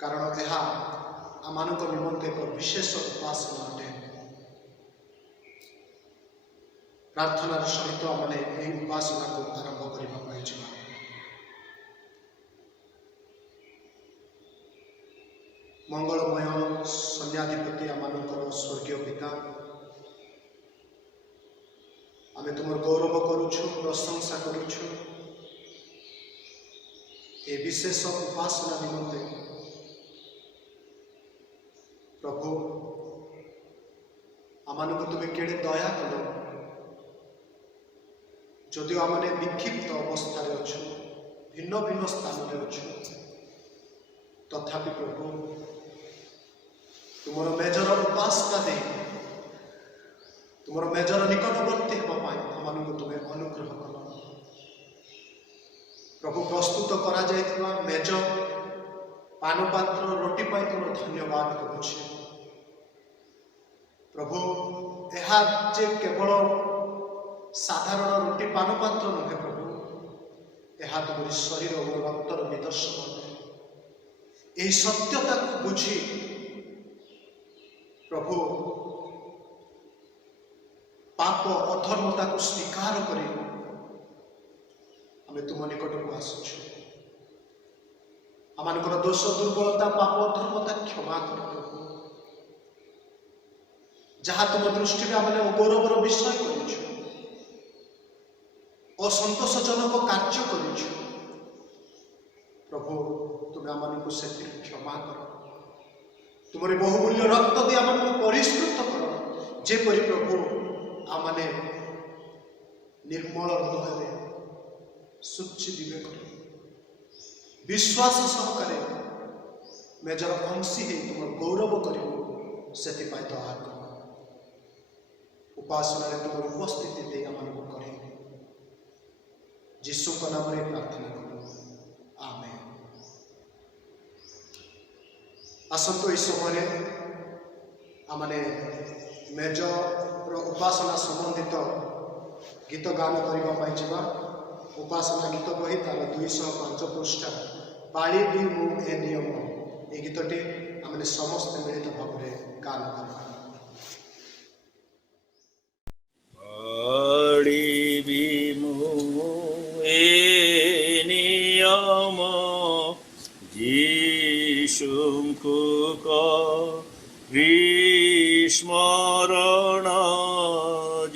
कारण यह आमानक निमंते एक विशेष उपासना अटे। प्रार्थनार सहित आमने यही उपासना को आरंभ करबा पाई छिबा। मंगलमय सन्याधिपति आमानकर स्वर्गीय पिता, आमे तुमर गौरव करुछु, प्रशंसा करुछु ए विशेष उपासना निमंते। प्रभु आमानक तुमे केड़े दया कलो, जदिओ आमने विक्षिप्त अवस्था अच्छु, भिन्न भिन्न स्थान में अच्छु, तथापि प्रभु तुमर मेजर उपासना दे तुमर मेजर निकटवर्ती होगापाई आमानक तुमे अनुग्रह कल। प्रभु प्रस्तुत करा जायथिबा मेज पानपात्र रोटी पाई तुमर धन्यवाद करुछि। प्रभु एहा जे केवल साधारण रोटी पानपात्र नुहे प्रभु, यह तुम शरीर और रक्तर निदर्शन। यही सत्यता को बुझी प्रभु पाप अधर्मता को स्वीकार करी आमे तुम निकट को आसुछु। आमानकर दोष दुर्बलता पाप अधर्मता क्षमा कर प्रभु। जहाँ तुम दृष्टि में आमने गौरवर विषय करिछु, असंतोषजनक कार्य करिछु प्रभु, तुम आमको से क्षमा कर। तुमरी बहुमूल्य रक्त दे आमको परिष्कृत कर, जेपरि प्रभु आमने निर्मल हृदय शुचि विवेक विश्वास सहकारे मेजर अंशी है तुम गौरव कर से दया कर। उपासना तुम उपस्थिति दे आमको कर यीशु का नाम रे प्रार्थना करूँ, आमेन। आसंतो इस समय आमने मेजर उपासना संबंधित गीत गान करने। उपासना गीत बही तार 205 पृष्ठा पाड़ी भी मु ए नियम, ये गीतटी आमने समस्त मिलित भाव में गान करवा। यीशुंकु स्मरण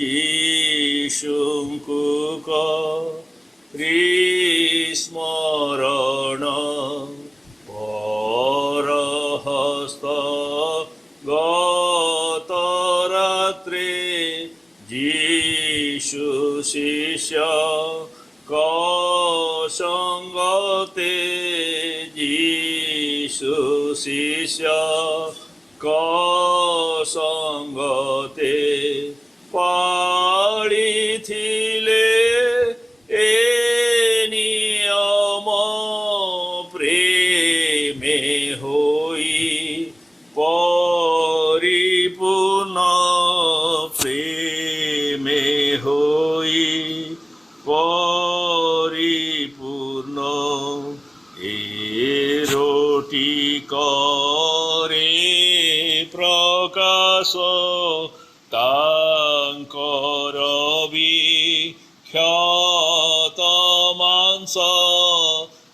यीशुंकु स्मरण परहस्त गतरात्रे यीशु शिष्य संगते यीशु शिष्य संगते पाड़ी थिले ए नियम प्रेमे होई परिपूर्ण प्रेमे होई परिपूर्ण ए रोटी करे प्रकाश तांकर विख्यात मांस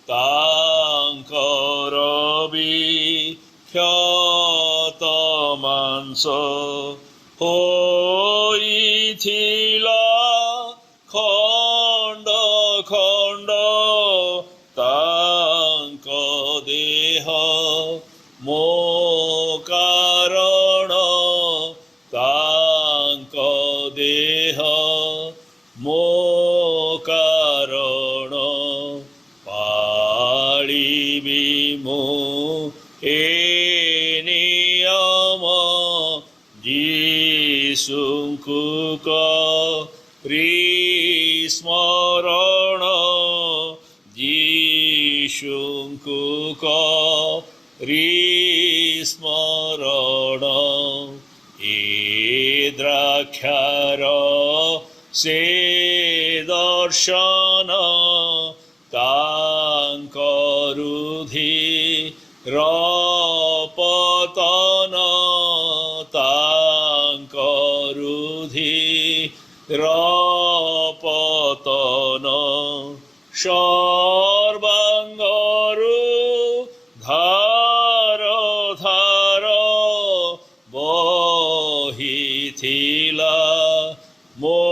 तांकर विख्यात मांस होइथिला खंड खंड तांक देह मो कारण तांक देह मो कारण पाळिबि मु ए नियम यीशुंकु स्मरण यीशुंकु स्मरण ए द्राक्षार से दर्शन तांक रुधि रपतन রপতন সর্বাঙ্গরু ধার ধার বহিথিলা মো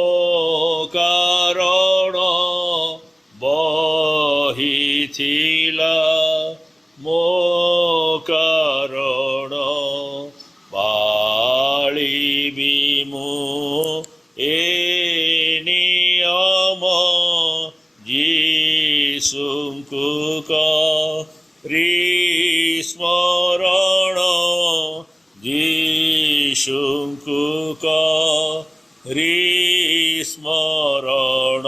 কারণ বহিথিলা মো কারণ পাଳିବି ମୁଁ ଏ ନିୟମ ଯୀଶୁଙ୍କୁ କରି ସ୍ମରଣ ଯୀଶୁଙ୍କୁ କରି ସ୍ମରଣ।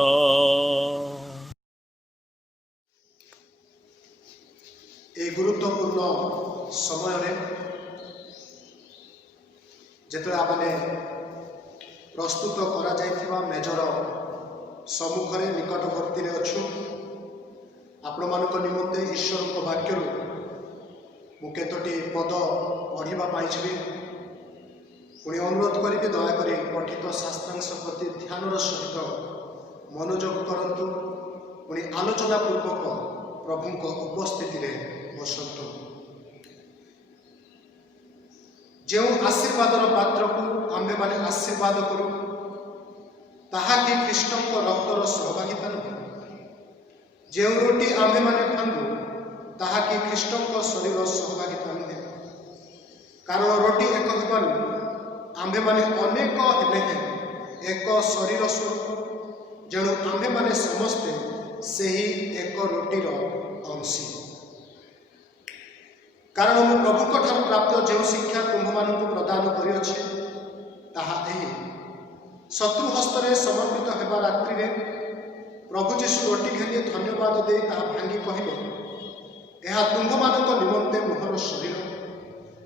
এই গুরুত্বপূর্ণ সমୟରେ ଯେତେବେଳେ ଆମେ ପ୍ରସ୍ତୁତ କରାଯାଇଥିବା ମେଜର ସମ୍ମୁଖରେ ନିକଟବର୍ତ୍ତୀରେ ଅଛୁ, ଆପଣମାନଙ୍କ ନିମନ୍ତେ ଈଶ୍ୱରଙ୍କ ବାକ୍ୟରୁ ମୁଁ କେତୋଟି ପଦ ପଢ଼ିବା ପାଇଁ ଯିବି। ପୁଣି ଅନୁରୋଧ କରିବି ଦୟାକରି ପଠିତ ଶାସ୍ତ୍ରାଂଶ ପ୍ରତି ଧ୍ୟାନର ସହିତ ମନୋଯୋଗ କରନ୍ତୁ। ପୁଣି ଆଲୋଚନା ପୂର୍ବକ ପ୍ରଭୁଙ୍କ ଉପସ୍ଥିତିରେ ବସନ୍ତୁ। ଯେଉଁ ଆଶୀର୍ବାଦର ପାତ୍ରକୁ ଆମ୍ଭେମାନେ ଆଶୀର୍ବାଦ କରୁ, ତାହା କି ଖ୍ରୀଷ୍ଟଙ୍କ ରକ୍ତର ସହଭାଗିତା ନୁହେଁ? ଯେଉଁ ରୁଟି ଆମ୍ଭେମାନେ ଭାଙ୍ଗୁ, ତାହା କି ଖ୍ରୀଷ୍ଟଙ୍କ ଶରୀର ସହଭାଗିତା ନୁହେଁ? କାରଣ ରୁଟି ଏକ ହେବାରୁ ଆମ୍ଭେମାନେ ଅନେକ ହେଲେ ଏକ ଶରୀର ସ୍ୱରୂପ, ଯେଣୁ ଆମ୍ଭେମାନେ ସମସ୍ତେ ସେହି ଏକ ରୁଟିର ଅଂଶୀ। କାରଣ ମୁଁ ପ୍ରଭୁଙ୍କ ଠାରୁ ପ୍ରାପ୍ତ ଯେଉଁ ଶିକ୍ଷା ତୁମ୍ଭମାନଙ୍କୁ ପ୍ରଦାନ କରିଅଛି, ତାହା ଏହି: ଶତ୍ରୁ ହସ୍ତରେ ସମର୍ପିତ ହେବା ରାତ୍ରିରେ ପ୍ରଭୁ ଯୀଶୁ ରୁଟି ଘେନି ଧନ୍ୟବାଦ ଦେଇ ତାହା ଭାଙ୍ଗି କହିଲେ, ଏହା ତୁମ୍ଭମାନଙ୍କ ନିମନ୍ତେ ମୋହର ଶରୀର,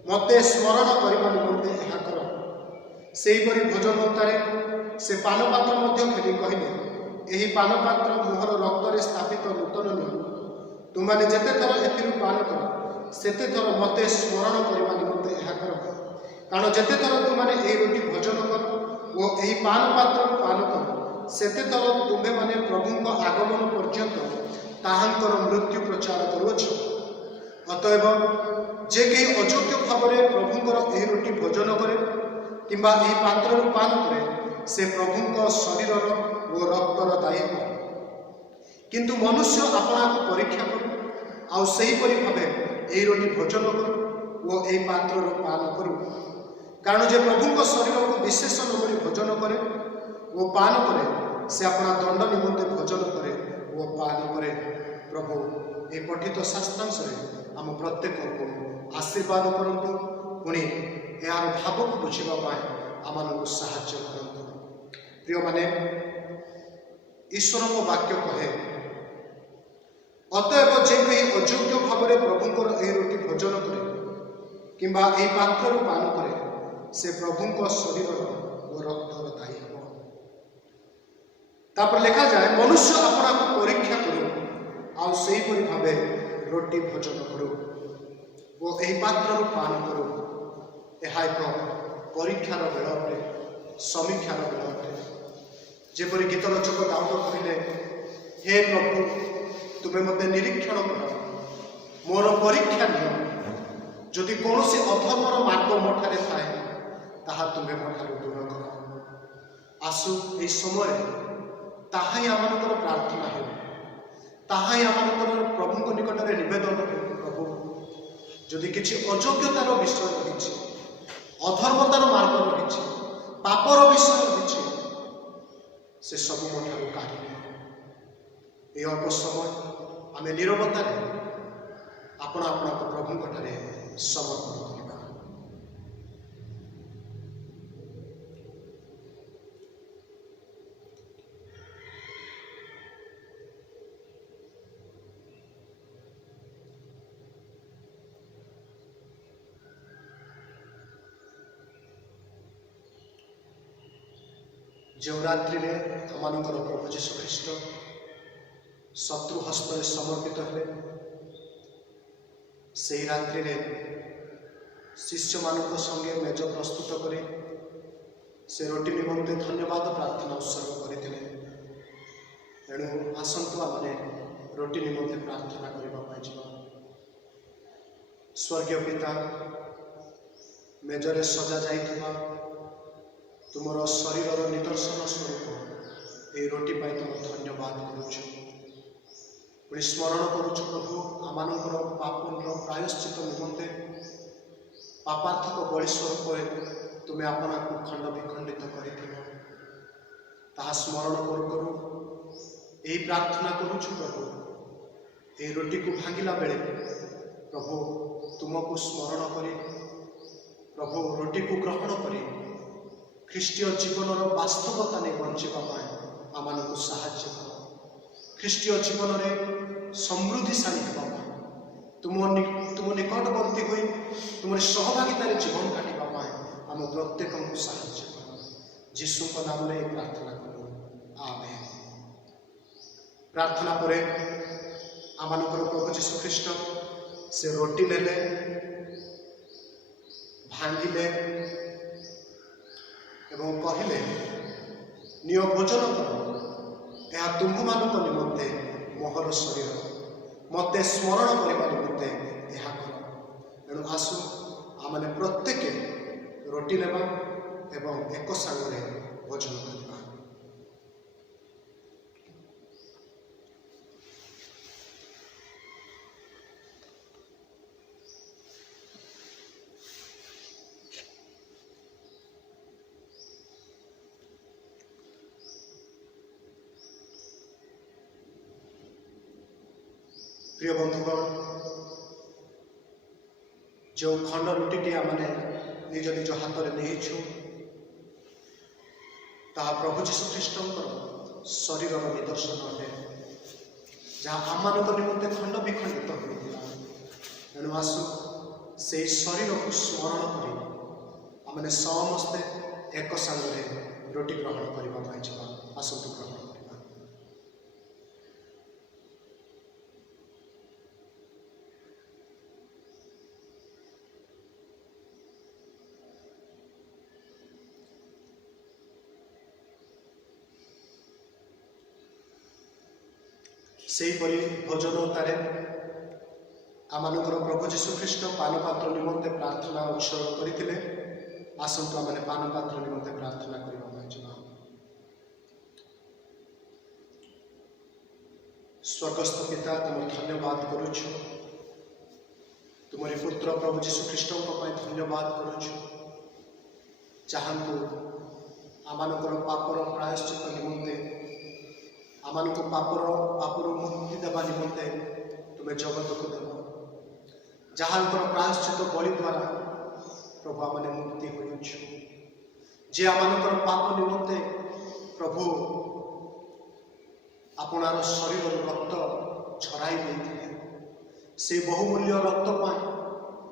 ମୋତେ ସ୍ମରଣ କରିବା ନିମନ୍ତେ ଏହା କର। ସେହିପରି ଭୋଜନୋତ୍ତାରେ ସେ ପାନପାତ୍ର ମଧ୍ୟ ଘେନି କହିଲେ, ଏହି ପାନପାତ୍ର ମୋହର ରକ୍ତରେ ସ୍ଥାପିତ ନୂତନ ନିୟମ। ତୁମମାନେ ଯେତେଥର ଏଥିରୁ ପାନ କର, ସେତେଥର ମୋତେ ସ୍ମରଣ କରିବା ନିମନ୍ତେ ଏହା କର। କାରଣ ଯେତେଥର ତୁମମାନେ ଏହି ରୁଟି ଭୋଜନ କର ଓ ଏହି ପାନ ପାତ୍ରରୁ ପାନ କର, ସେତେଥର ତୁମ୍ଭେମାନେ ପ୍ରଭୁଙ୍କ ଆଗମନ ପର୍ଯ୍ୟନ୍ତ ତାହାଙ୍କର ମୃତ୍ୟୁ ପ୍ରଚାର କରୁଅଛ। ଅତଏବ ଯେ କେହି ଅଯୋଗ୍ୟ ଭାବରେ ପ୍ରଭୁଙ୍କର ଏହି ରୁଟି ଭୋଜନ କରେ କିମ୍ବା ଏହି ପାତ୍ରରୁ ପାନ କରେ, ସେ ପ୍ରଭୁଙ୍କ ଶରୀରର ଓ ରକ୍ତର ଦାୟୀ ହେବ। କିନ୍ତୁ ମନୁଷ୍ୟ ଆପଣାକୁ ପରୀକ୍ଷା କରୁ, ଆଉ ସେହିପରି ଭାବେ ଏହି ରୁଟି ଭୋଜନ କରୁ ଓ ଏହି ପାତ୍ରରୁ ପାନ କରୁ। କାରଣ ଯେ ପ୍ରଭୁଙ୍କ ଶରୀରକୁ ବିଶେଷ ଭାବରେ ଭୋଜନ କରେ ଓ ପାନ କରେ, ସେ ଆପଣା ଦଣ୍ଡ ନିମନ୍ତେ ଭୋଜନ କରେ ଓ ପାନ କରେ। ପ୍ରଭୁ ଏହି ପଠିତ ଶାସ୍ତ୍ରାଂଶରେ ଆମ ପ୍ରତ୍ୟେକଙ୍କୁ ଆଶୀର୍ବାଦ କରନ୍ତୁ। ପୁଣି ଏହାର ଭାବକୁ ବୁଝିବା ପାଇଁ ଆମମାନଙ୍କୁ ସାହାଯ୍ୟ କରନ୍ତୁ। ପ୍ରିୟମାନେ, ଈଶ୍ୱରଙ୍କ ବାକ୍ୟ କହେ, ଅତଏବ ଯେ କେହି ଅଯୋଗ୍ୟ ଭାବରେ ପ୍ରଭୁଙ୍କର ଏହି ରୁଟି ଭୋଜନ କରେ କିମ୍ବା ଏହି ପାତ୍ରରୁ ପାନ କରେ, ସେ ପ୍ରଭୁଙ୍କ ଶରୀରର ଓ ରକ୍ତର ଦାୟୀ ହେବ। ତାପରେ ଲେଖାଯାଏ, ମନୁଷ୍ୟ ଆପଣାକୁ ପରୀକ୍ଷା କରୁ, ଆଉ ସେହିପରି ଭାବେ ରୁଟି ଭୋଜନ କରୁ ଓ ଏହି ପାତ୍ରରୁ ପାନ କରୁ। ଏହା ଏକ ପରୀକ୍ଷାର ବେଳ ଅଟେ, ସମୀକ୍ଷାର ବେଳ ଅଟେ। ଯେପରି ଗୀତ ରଚକ ଦାଉଦ କହିଲେ, ହେ ପ୍ରଭୁ, ତୁମେ ମୋତେ ନିରୀକ୍ଷଣ କର, ମୋର ପରୀକ୍ଷା ନିଅ। ଯଦି କୌଣସି ଅଧର୍ମର ମାର୍ଗ ମୋ ଠାରେ ଥାଏ, ତାହା ତୁମେ ମୋ ଠାରୁ ଦୂର କର। ଆସୁ ଏହି ସମୟରେ ତାହା ହିଁ ଆମମାନଙ୍କର ପ୍ରାର୍ଥନା ହେଉ, ତାହା ହିଁ ଆମମାନଙ୍କର ପ୍ରଭୁଙ୍କ ନିକଟରେ ନିବେଦନ ହେଉ। ପ୍ରଭୁ, ଯଦି କିଛି ଅଯୋଗ୍ୟତାର ବିଷୟ ରହିଛି, ଅଧର୍ମତାର ମାର୍ଗ ରହିଛି, ପାପର ବିଷୟ ରହିଛି, ସେ ସବୁ ମୋ ଠାରୁ କାଢ଼ି ନିଅ। ଏହି ଅଳ୍ପ ସମୟ ଆମେ ନିରବତାରେ ଆପଣଙ୍କ ପ୍ରଭୁଙ୍କଠାରେ ସମର୍ପଣ କରିବା। ଯେଉଁ ରାତ୍ରିରେ ଆମମାନଙ୍କର ପ୍ରଭୁ ଯୀଶୁ ଖ୍ରୀଷ୍ଟ ଶତ୍ରୁ ହସ୍ତରେ ସମର୍ପିତ ହେଲେ, ସେହି ରାତ୍ରିରେ ଶିଷ୍ୟମାନଙ୍କ ସଙ୍ଗେ ମେଜ ପ୍ରସ୍ତୁତ କରି से रोटी निमंते धन्यवाद प्रार्थना उत्सर्ग करते। तेणु आसतु आमने रोटी निमंते प्रार्थना करने। स्वर्गीय पिता, मेजरे सजा जाइथिबा तुमर शरीर निदर्शन स्वरूप ये रोटी पाई तुम धन्यवाद करुछु। पुणी स्मरण करुछु प्रभु आमानकर पापर प्रायश्चित निमंते पापार्थक बलि स्वरूप तुम्हें आपना को खंड विखंडित कर स्मरण करू करू यही प्रार्थना करुछु प्रभु ये रोटी को भांगिला बेले प्रभु तुमको स्मरण करी प्रभु रोटी को ग्रहण करी ख्रीष्टीय जीवन वास्तवता नहीं बंचापी आम को साहाय्य कर। ख्रीष्टीय जीवन में समृद्धिशाली होगा तुम निकटवर्ती हुई तुम सहभागितार जीवन काटापी आम प्रत्येक को साहाय्य कर। जीशु नाम रे प्रार्थना करूँ, आमेन। प्रार्थना पर आमर प्रभु जीशु ख्रीष्ट से रोटी नेले भांगिले एवं कहले निय भोजन कर यह तुम्भ मान निमंते मोहर शरीर मते स्मरण करने निमंते यह कर। एणु आसु आमने प्रत्येक रोटी नेबा एवं एक सांगरे भोजन करबा। प्रिय बंधुगण, जो खंड रुटी आमने निज निज हाथ में नहीं ताहा प्रभु जीशु ख्रीष्टर शरीर निदर्शन अटे जहाँ आम निमंते खंड विखंडित होता। तेणु आसु से शरीर को स्मरण कर आमने समस्ते एक सांगरे रोटी ग्रहण करने आसतु ग्रहण करवा। सेहीपरि भोजनतारे आमनकर प्रभु जीशु ख्रीष्ट पानपात्र निमंते प्रार्थना उत्सर्ग करते। आसतु आमने पानपात्र निमंते प्रार्थना करवा। स्वर्गस्थ पिता तुम धन्यवाद करुछु तुमरी पुत्र प्रभु जीशु ख्रीष्ट धन्यवाद करुछु जहाँकु आमनकर पापर प्रायश्चित निमंते आमान को पापर मुक्ति देवा निमंते तुम्हें जगत को देव जहाँ प्रायश्चित बलि द्वारा प्रभु आम मुक्ति हो जे आम पाप निमंते प्रभु आपणार शरीर रक्त झराई देते से बहुमूल्य रक्त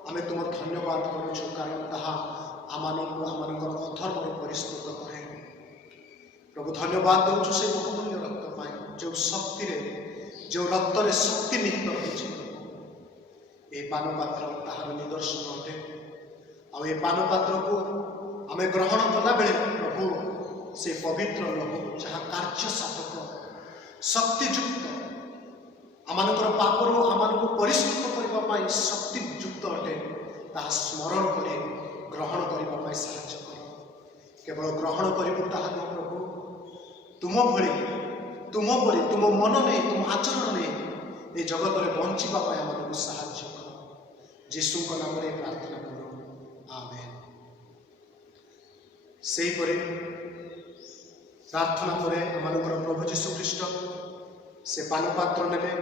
आम तुम धन्यवाद करुँ कारण ताहा आमकर अधर्म परिष्कृत करे। प्रभु धन्यवाद दूँ से बहुमूल्य रक्त जो शक्ति जो रक्त शक्ति निहित रही पानपात्र ताहार निदर्शन अटे। आ पानपात्र को आम ग्रहण कला बेले प्रभु से पवित्र लहू जहाँ कार्य साधक शक्तियुक्त आमनकर पापर आम को परिष्कृत करने शक्तियुक्त अटे ताहा स्मरण कर ग्रहण करने साहाय्य कर। केवल ग्रहण करूँ ताहा नहीं प्रभु तुम भली तुम परी तुम मन नहीं तुम आचरण नहीं ये जगत में बंचापी आम साहाय्य कर। जीशु नाम रे प्रार्थना करूँ, आमेन। सेहीपरि प्रार्थना पर आमनकर प्रभु जीशु ख्रीष्ट से पानपात्र नेले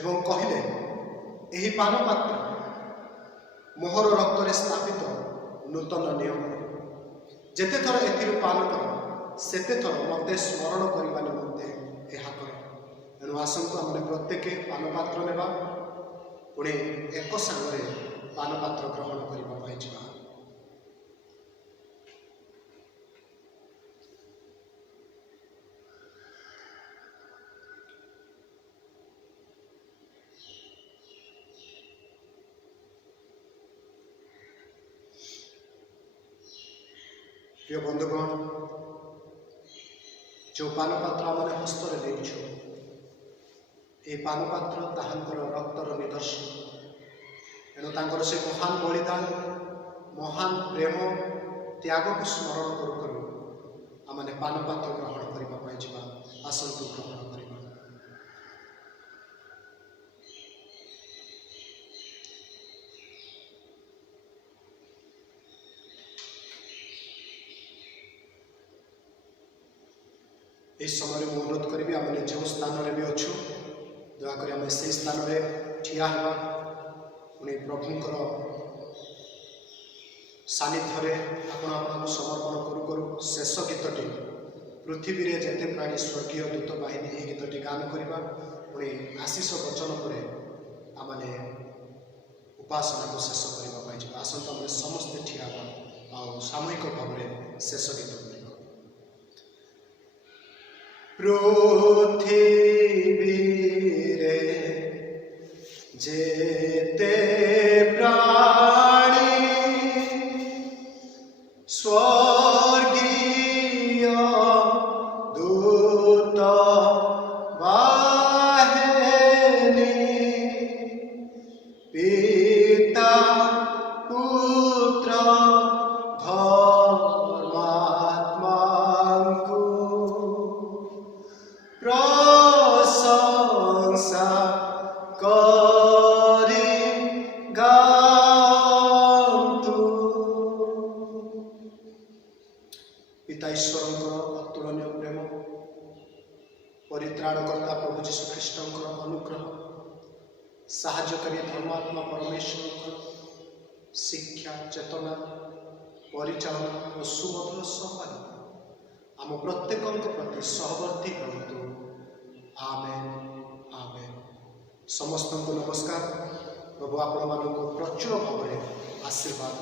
एवं कहले यही पानपात्र मोहर रक्त स्थापित नूतन नियम जेते थर एथिरु पान कर सेते थर मते स्मरण करने निमंते यह कर। तेणु आसतु आम प्रत्येक पानपात्र नेबा पुणे एक सांगरे पानपात्र ग्रहण करने। प्रिय बंधुगण जो पानपात्र आम हस्तरे देउछु ये पानपात्र ताहांकर रक्तर निदर्शन एणु तांकर से महान बलिदान महान प्रेम त्याग को स्मरण करू करू आमने पानपात्र ग्रहण करने जावा आसंतु ग्रहण करवा। इस समय में अनुरोध करी आम जो स्थान में भी अच्छु दयाकोरी आम से स्थान में ठिया हवा पुणी प्रभुंकर सानिध्य आपण समर्पण करू करू शेष गीतटी पृथ्वी रे जेते प्राणी स्वर्गीय दूत बाहिनी यह गीतटी गान करवा पुणी आशीष वचन पर आमने उपासना को शेष करने आसत आम समस्ते ठिया हवा सामूहिक भाव में शेष गीत पृथ्वी रे जेते प्राणी स्वर्गीय दूत बाहिनी पिता पुत्र प्रशंसा करी गान्तु। पिता ईश्वरंकर अतुलनीय प्रेम परित्राणकर्ता प्रभु जीशु ख्रीष्टंकर अनुग्रह साहाय्यकारी धर्मात्मा परमेश्वर शिक्षा चेतना परिचालना और सुमधुर संवाद आम प्रत्येक प्रति सहवर्ती हूँ। आमेन आमेन। समस्त को नमस्कार। प्रभु आपण मानक प्रचुर भाव में आशीर्वाद।